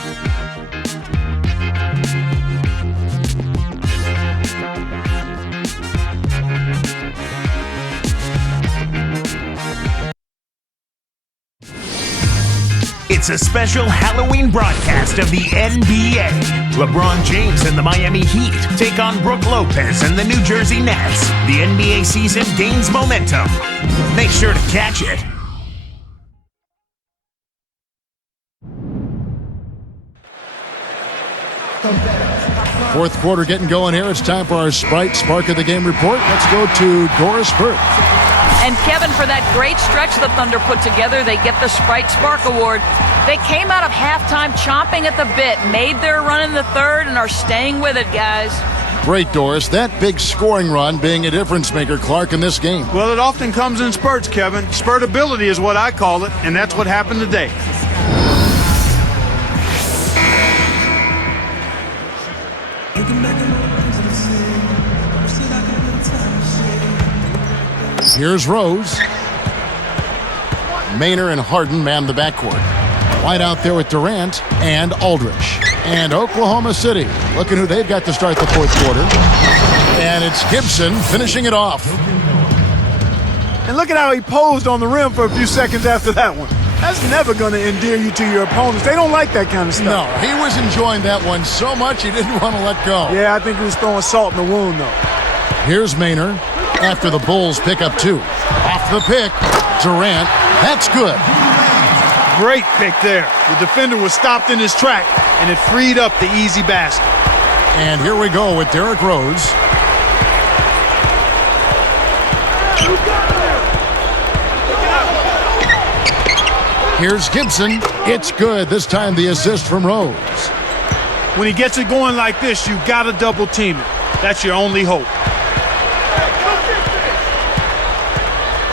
It's a special Halloween broadcast of the NBA. LeBron James and the Miami Heat take on Brook Lopez and the New Jersey Nets. The NBA season gains momentum. Make sure to catch it. Fourth quarter getting going here. It's time for our Sprite Spark of the Game report. Let's go to Doris Burke. And Kevin, for that great stretch the Thunder put together, they get the Sprite Spark Award. They came out of halftime chomping at the bit, made their run in the third, and are staying with it, guys. Great, Doris. That big scoring run being a difference maker, Clark, in this game. Well, it often comes in spurts, Kevin. Spurtability is what I call it, and that's what happened today. Here's Rose. Maynard and Harden man the backcourt. White out there with Durant and Aldridge. And Oklahoma City, looking who they've got to start the fourth quarter. And it's Gibson finishing it off. And look at how he posed on the rim for a few seconds after that one. That's never going to endear you to your opponents. They don't like that kind of stuff. No, he was enjoying that one so much he didn't want to let go. Yeah, I think he was throwing salt in the wound, though. Here's Maynard after the Bulls pick up 2. Off the pick, Durant. That's good. Great pick there. The defender was stopped in his track, and it freed up the easy basket. And here we go with Derrick Rose. Here's Gibson. It's good. This time the assist from Rose. When he gets it going like this, you've got to double team it. That's your only hope.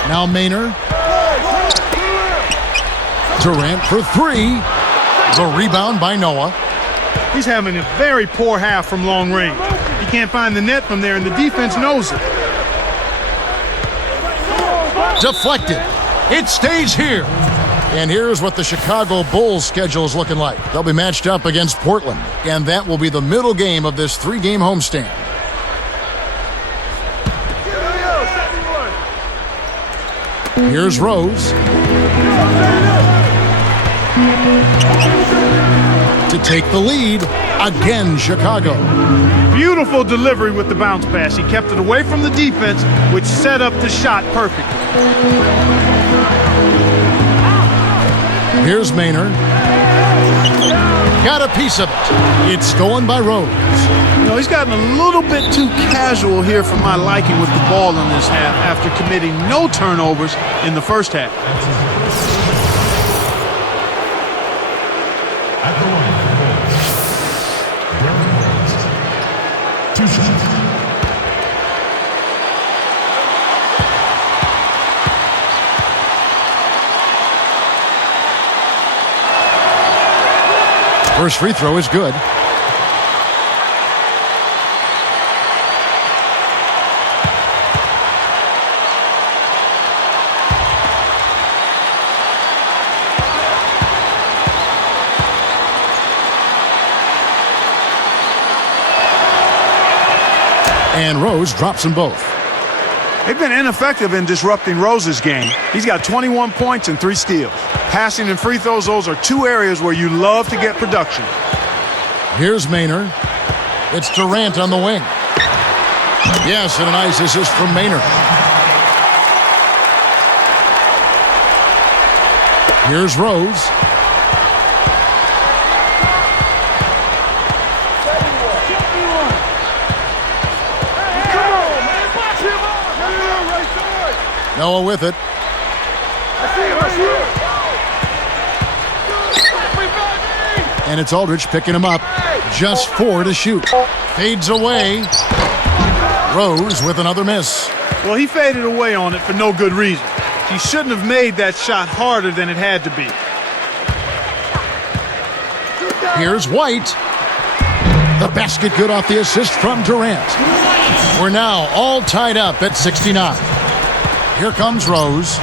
Now Maynard. Durant for 3. The rebound by Noah. He's having a very poor half from long range. He can't find the net from there, and the defense knows it. Deflected. It stays here. And here's what the Chicago Bulls schedule is looking like. They'll be matched up against Portland, and that will be the middle game of this 3-game homestand. Here's Rose. To take the lead, again Chicago. Beautiful delivery with the bounce pass. He kept it away from the defense, which set up the shot perfectly. Here's Maynard. Got a piece of it. It's stolen by Rose. You know, he's gotten a little bit too casual here for my liking with the ball in this half after committing no turnovers in the first half. At the line for Bulls, Derrick Rose. 2 shots. First free throw is good. And Rose drops them both. They've been ineffective in disrupting Rose's game. He's got 21 points and 3 steals. Passing and free throws, those are 2 areas where you love to get production. Here's Maynard. It's Durant on the wing. Yes, and a nice assist from Maynard. Here's Rose. Noah with it. And it's Aldridge picking him up. Just 4 to shoot. Fades away. Rose with another miss. Well, he faded away on it for no good reason. He shouldn't have made that shot harder than it had to be. Here's White. The basket good off the assist from Durant. We're now all tied up at 69. Here comes Rose.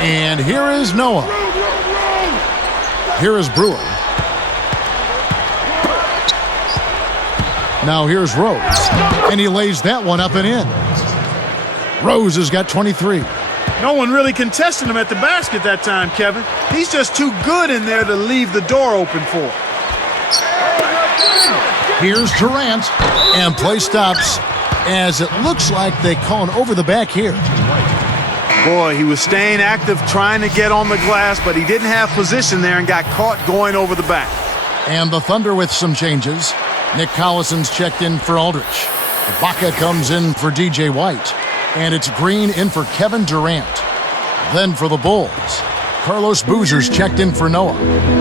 And here is Noah. Here is Brewer. Now here's Rose. And he lays that one up and in. Rose has got 23. No one really contested him at the basket that time, Kevin. He's just too good in there to leave the door open for. Here's Durant. And play stops as it looks like they call an over the back here. Boy, he was staying active, trying to get on the glass, but he didn't have position there and got caught going over the back. And the Thunder with some changes. Nick Collison's checked in for Aldridge. Ibaka comes in for DJ White. And it's Green in for Kevin Durant. Then for the Bulls, Carlos Boozer's checked in for Noah.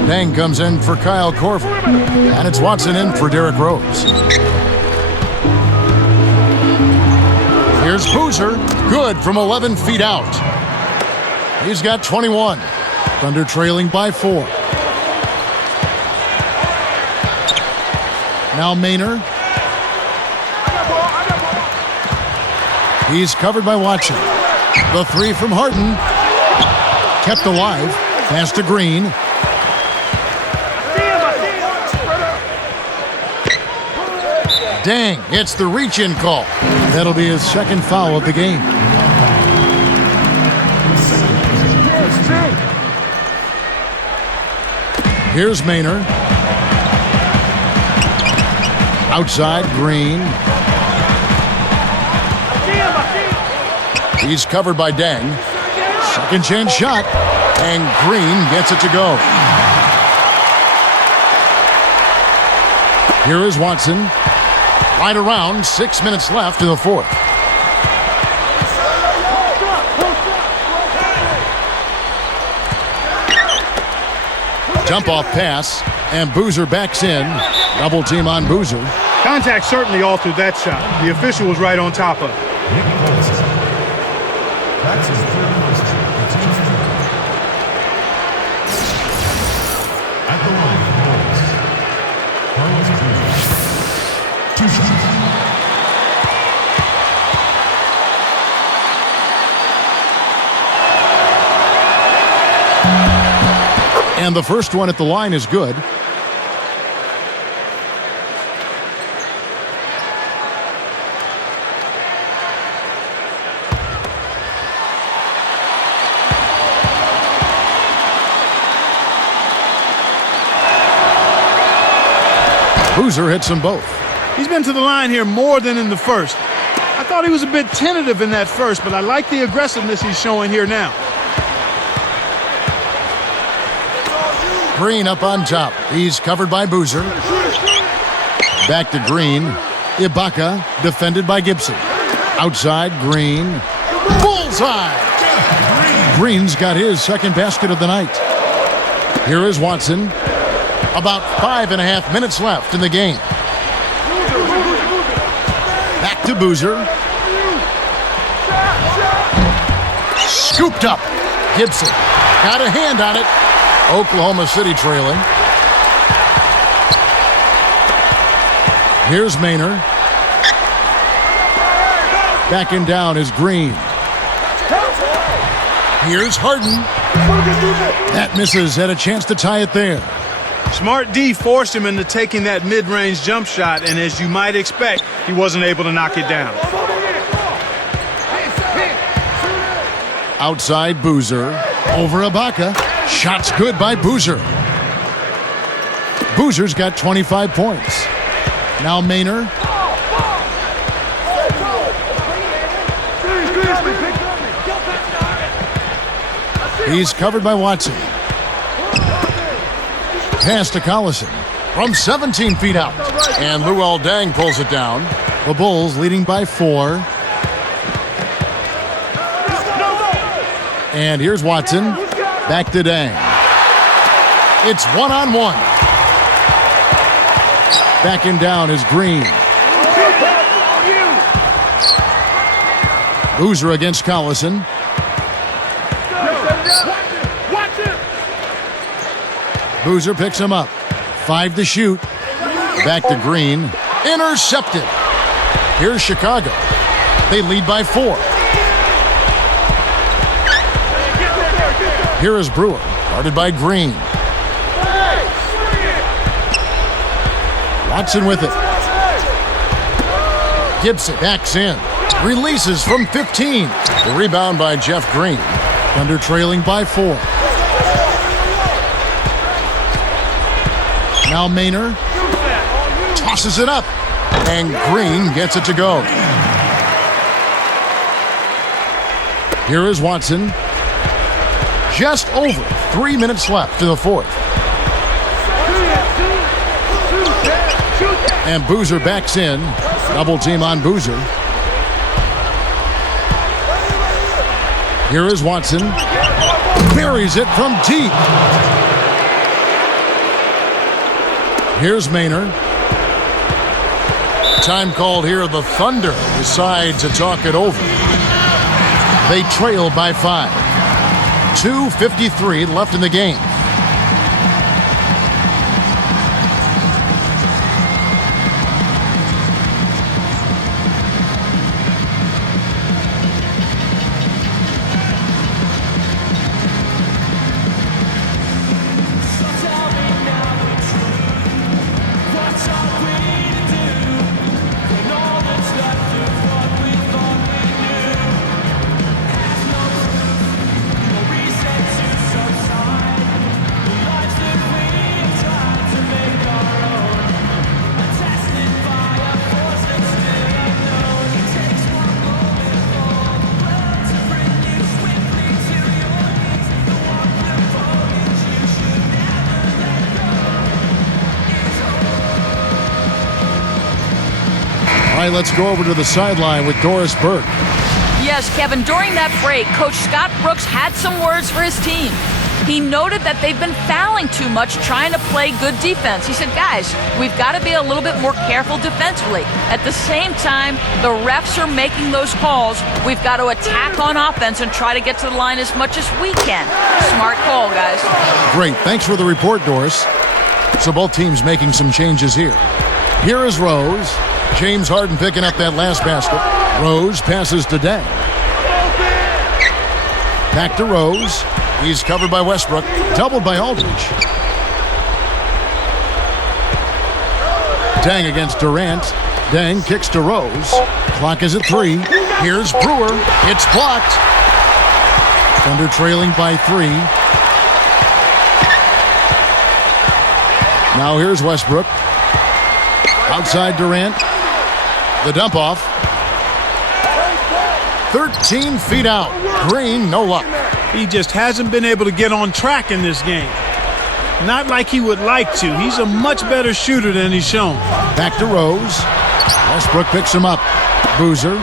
Dang comes in for Kyle Korver. And it's Watson in for Derrick Rose. Here's Boozer. Good from 11 feet out. He's got 21. Thunder trailing by 4. Now Maynard. He's covered by Watson. The 3 from Harden. Kept alive. Pass to Green. Dang, it's the reach-in call. That'll be his second foul of the game. Here's Maynard. Outside, Green. He's covered by Dang. Second chance shot. And Green gets it to go. Here is Watson. Right around, 6 minutes left in the fourth. Jump off pass, and Boozer backs in. Double team on Boozer. Contact certainly altered that shot. The official was right on top of it. That's his third first. It's just at the line for Bulls. Carlos Boozer. 2 shots. And the first one at the line is good. Boozer hits them both. He's been to the line here more than in the first. I thought he was a bit tentative in that first, but I like the aggressiveness he's showing here now. Green up on top. He's covered by Boozer. Back to Green. Ibaka defended by Gibson. Outside, Green. Bullseye! Green's got his second basket of the night. Here is Watson. About 5.5 minutes left in the game. Back to Boozer. Scooped up. Gibson got a hand on it. Oklahoma City trailing. Here's Maynard. Backing down is Green. Here's Harden. That misses. Had a chance to tie it there. Smart D forced him into taking that mid-range jump shot, and as you might expect, he wasn't able to knock it down. Outside Boozer. Over Ibaka. Shot's good by Boozer. Boozer's got 25 points. Now Maynard. He's covered by Watson. Pass to Collison from 17 feet out. And Luol Deng pulls it down. The Bulls leading by 4. And here's Watson. Back to Deng. It's 1-on-1. Backing down is Green. Boozer against Collison. Boozer picks him up. 5 to shoot. Back to Green. Intercepted. Here's Chicago. They lead by 4. Here is Brewer. Guarded by Green. Watson with it. Gibson backs in. Releases from 15. The rebound by Jeff Green. Thunder trailing by 4. Now Maynard tosses it up, and Green gets it to go. Here is Watson. Just over 3 minutes left in the fourth. And Boozer backs in. Double team on Boozer. Here is Watson. Buries it from deep. Here's Maynard. Time called here. The Thunder decide to talk it over. They trail by 5. 2:53 left in the game. right, let's go over to the sideline with Doris Burke. Yes, Kevin, during that break, Coach Scott Brooks had some words for his team. He noted that they've been fouling too much, trying to play good defense. He said, guys, we've got to be a little bit more careful defensively. At the same time, the refs are making those calls. We've got to attack on offense and try to get to the line as much as we can. Smart call, guys. Great. Thanks for the report, Doris. So both teams making some changes here. Here is Rose. James Harden picking up that last basket. Rose passes to Deng. Back to Rose. He's covered by Westbrook. Doubled by Aldridge. Deng against Durant. Deng kicks to Rose. Clock is at 3. Here's Brewer. It's blocked. Thunder trailing by 3. Now here's Westbrook. Outside Durant. The dump off. 13 feet out. Green, no luck. He just hasn't been able to get on track in this game. Not like he would like to. He's a much better shooter than he's shown. Back to Rose. Westbrook picks him up. Boozer.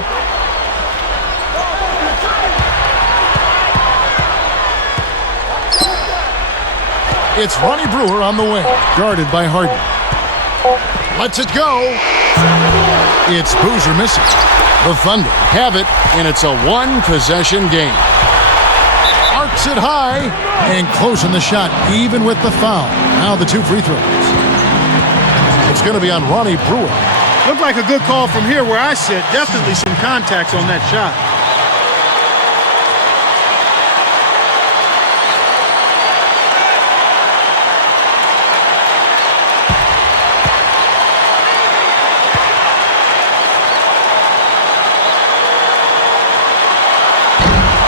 It's Ronnie Brewer on the wing. Guarded by Harden. Lets it go. It's Boozer missing. The Thunder have it, and it's a one-possession game. Arcs it high, and close in the shot, even with the foul. Now the 2 free throws. It's going to be on Ronnie Brewer. Looked like a good call from here where I sit. Definitely some contacts on that shot.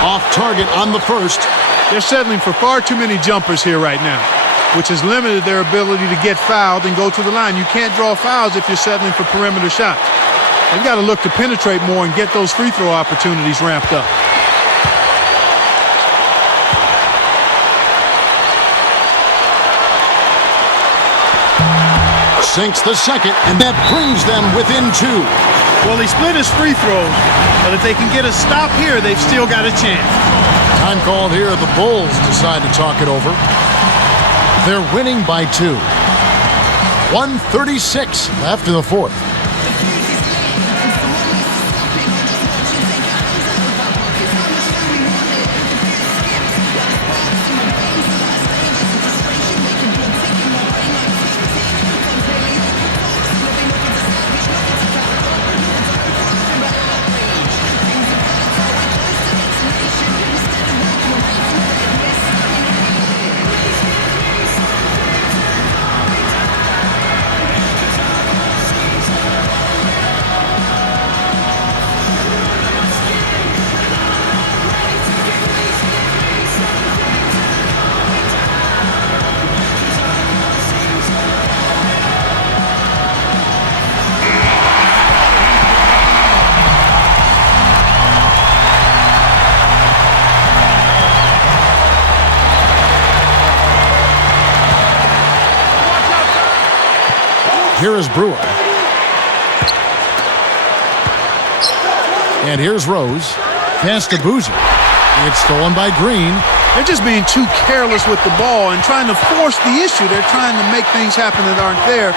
Off target on the first. They're settling for far too many jumpers here right now, which has limited their ability to get fouled and go to the line. You can't draw fouls if you're settling for perimeter shots. They've got to look to penetrate more and get those free throw opportunities ramped up. Sinks the second, and that brings them within 2. Well, he split his free throws, but if they can get a stop here, they've still got a chance. Time called here. The Bulls decide to talk it over. They're winning by 2. 1:36 left in the fourth. Here is Brewer. And here's Rose. Pass to Boozer. It's stolen by Green. They're just being too careless with the ball and trying to force the issue. They're trying to make things happen that aren't there.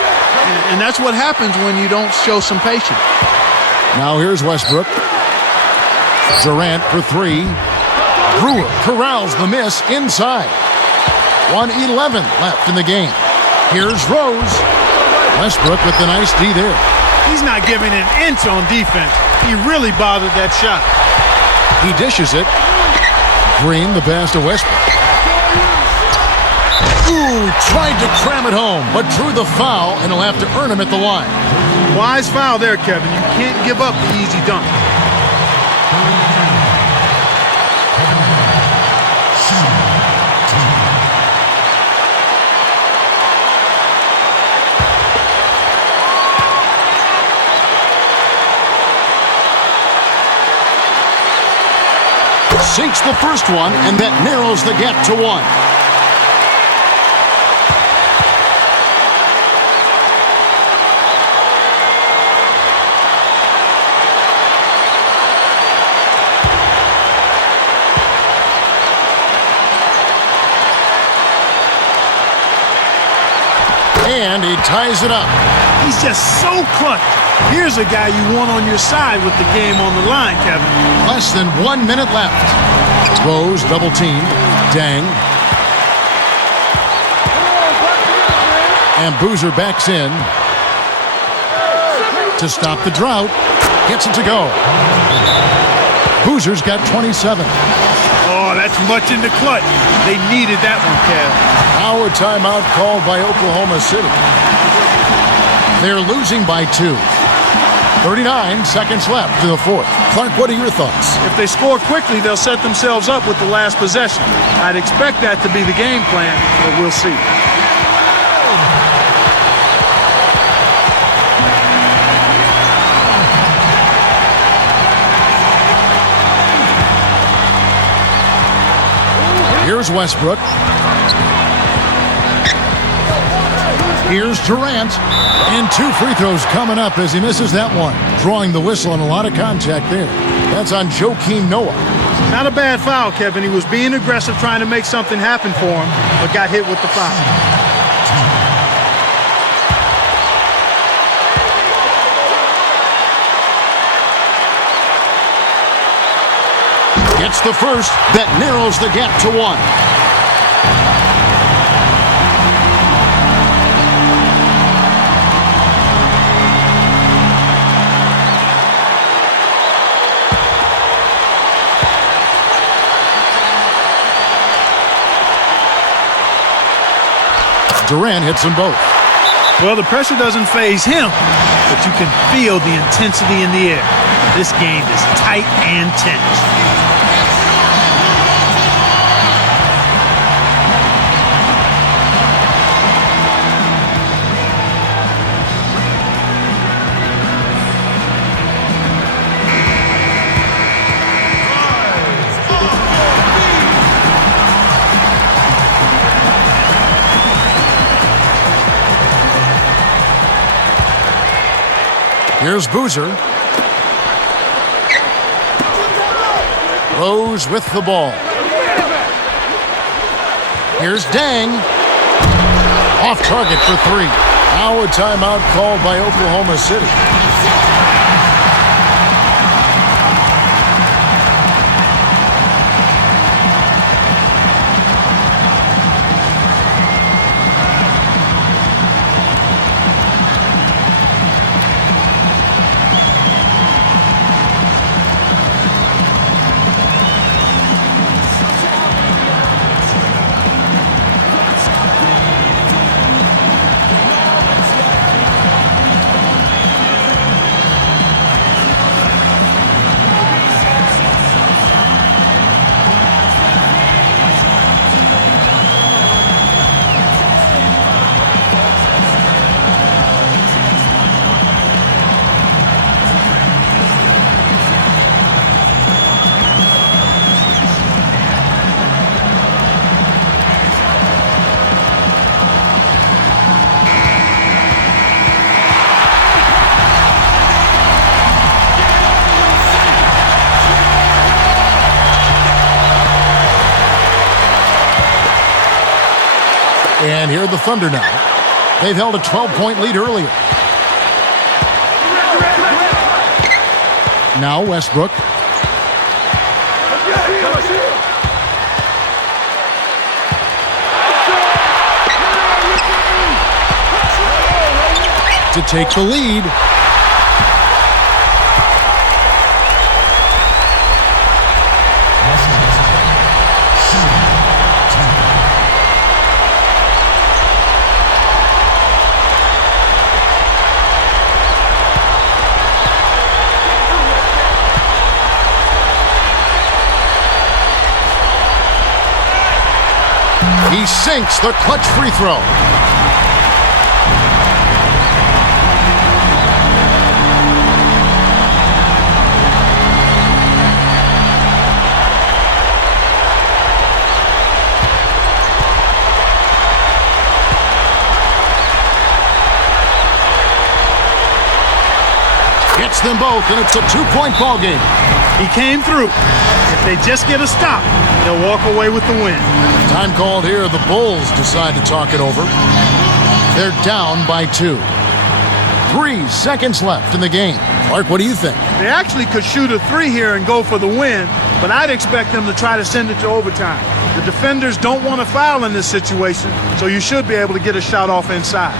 And that's what happens when you don't show some patience. Now here's Westbrook. Durant for 3. Brewer corrals the miss inside. 1:11 left in the game. Here's Rose. Westbrook with the nice D there. He's not giving an inch on defense. He really bothered that shot. He dishes it. Green, the pass to Westbrook. Ooh, tried to cram it home, but drew the foul, and he'll have to earn him at the line. Wise foul there, Kevin. You can't give up the easy dunk. Sinks the first one, and that narrows the gap to 1. And he ties it up. He's just so clutch. Here's a guy you want on your side with the game on the line, Kevin. Less than 1 minute left. Rose double teamed. Dang. And Boozer backs in to stop the drought. Gets it to go. Boozer's got 27. Oh, that's much in the clutch. They needed that one, Kev. Now a timeout called by Oklahoma City. They're losing by 2. 39 seconds left to the fourth. Clark, what are your thoughts? If they score quickly, they'll set themselves up with the last possession. I'd expect that to be the game plan, but we'll see. Here's Westbrook. Here's Durant. And 2 free throws coming up as he misses that one. Drawing the whistle and a lot of contact there. That's on Joakim Noah. Not a bad foul, Kevin. He was being aggressive, trying to make something happen for him, but got hit with the foul. Gets the first. That narrows the gap to 1. Durant hits them both. Well, the pressure doesn't faze him, but you can feel the intensity in the air. This game is tight and tense. Here's Boozer. Rose with the ball. Here's Dang. Off target for 3. Now a timeout called by Oklahoma City. And here are the Thunder now. They've held a 12-point lead earlier. Now Westbrook. To take the lead. He sinks the clutch free throw. Hits them both, and it's a 2-point ball game. He came through. If they just get a stop, they'll walk away with the win. Time called here. The Bulls decide to talk it over. They're down by 2. 3 seconds left in the game. Clark, what do you think? They actually could shoot a 3 here and go for the win, but I'd expect them to try to send it to overtime. The defenders don't want to foul in this situation, so you should be able to get a shot off inside.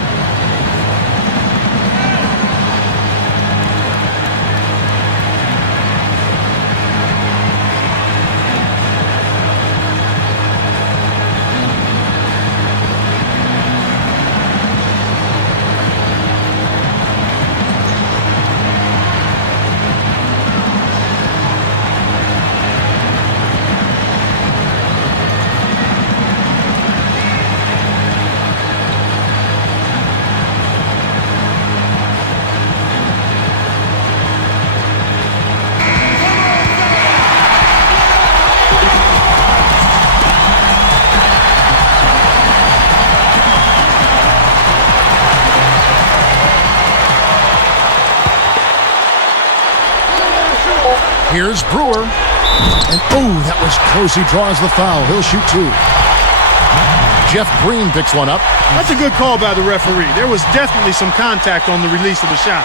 Here's Brewer. And, oh, that was close. He draws the foul. He'll shoot 2. Jeff Green picks one up. That's a good call by the referee. There was definitely some contact on the release of the shot.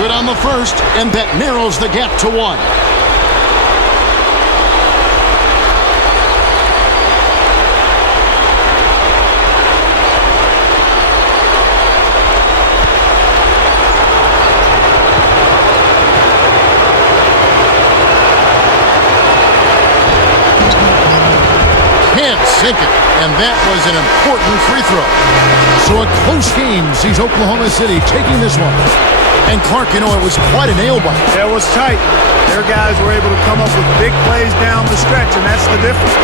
Good on the first, and that narrows the gap to 1. Sink it, and that was an important free throw. So a close game sees Oklahoma City taking this one. And Clark, you know, it was quite a nail biter. It was tight. Their guys were able to come up with big plays down the stretch, and that's the difference.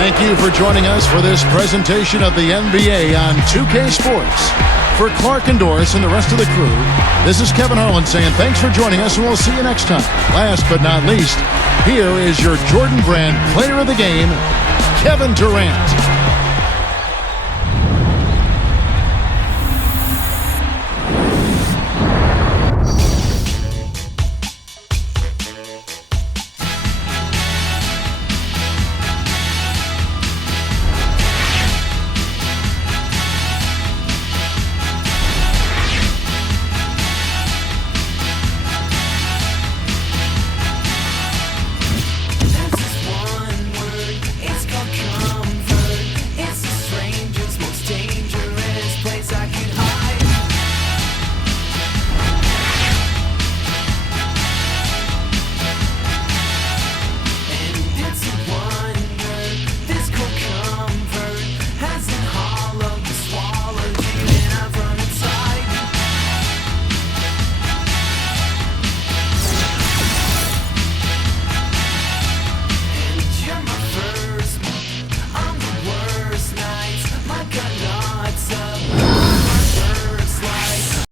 Thank you for joining us for this presentation of the NBA on 2K Sports. For Clark and Doris and the rest of the crew, this is Kevin Harlan saying thanks for joining us, and we'll see you next time. Last but not least, here is your Jordan Brand Player of the Game, Kevin Durant.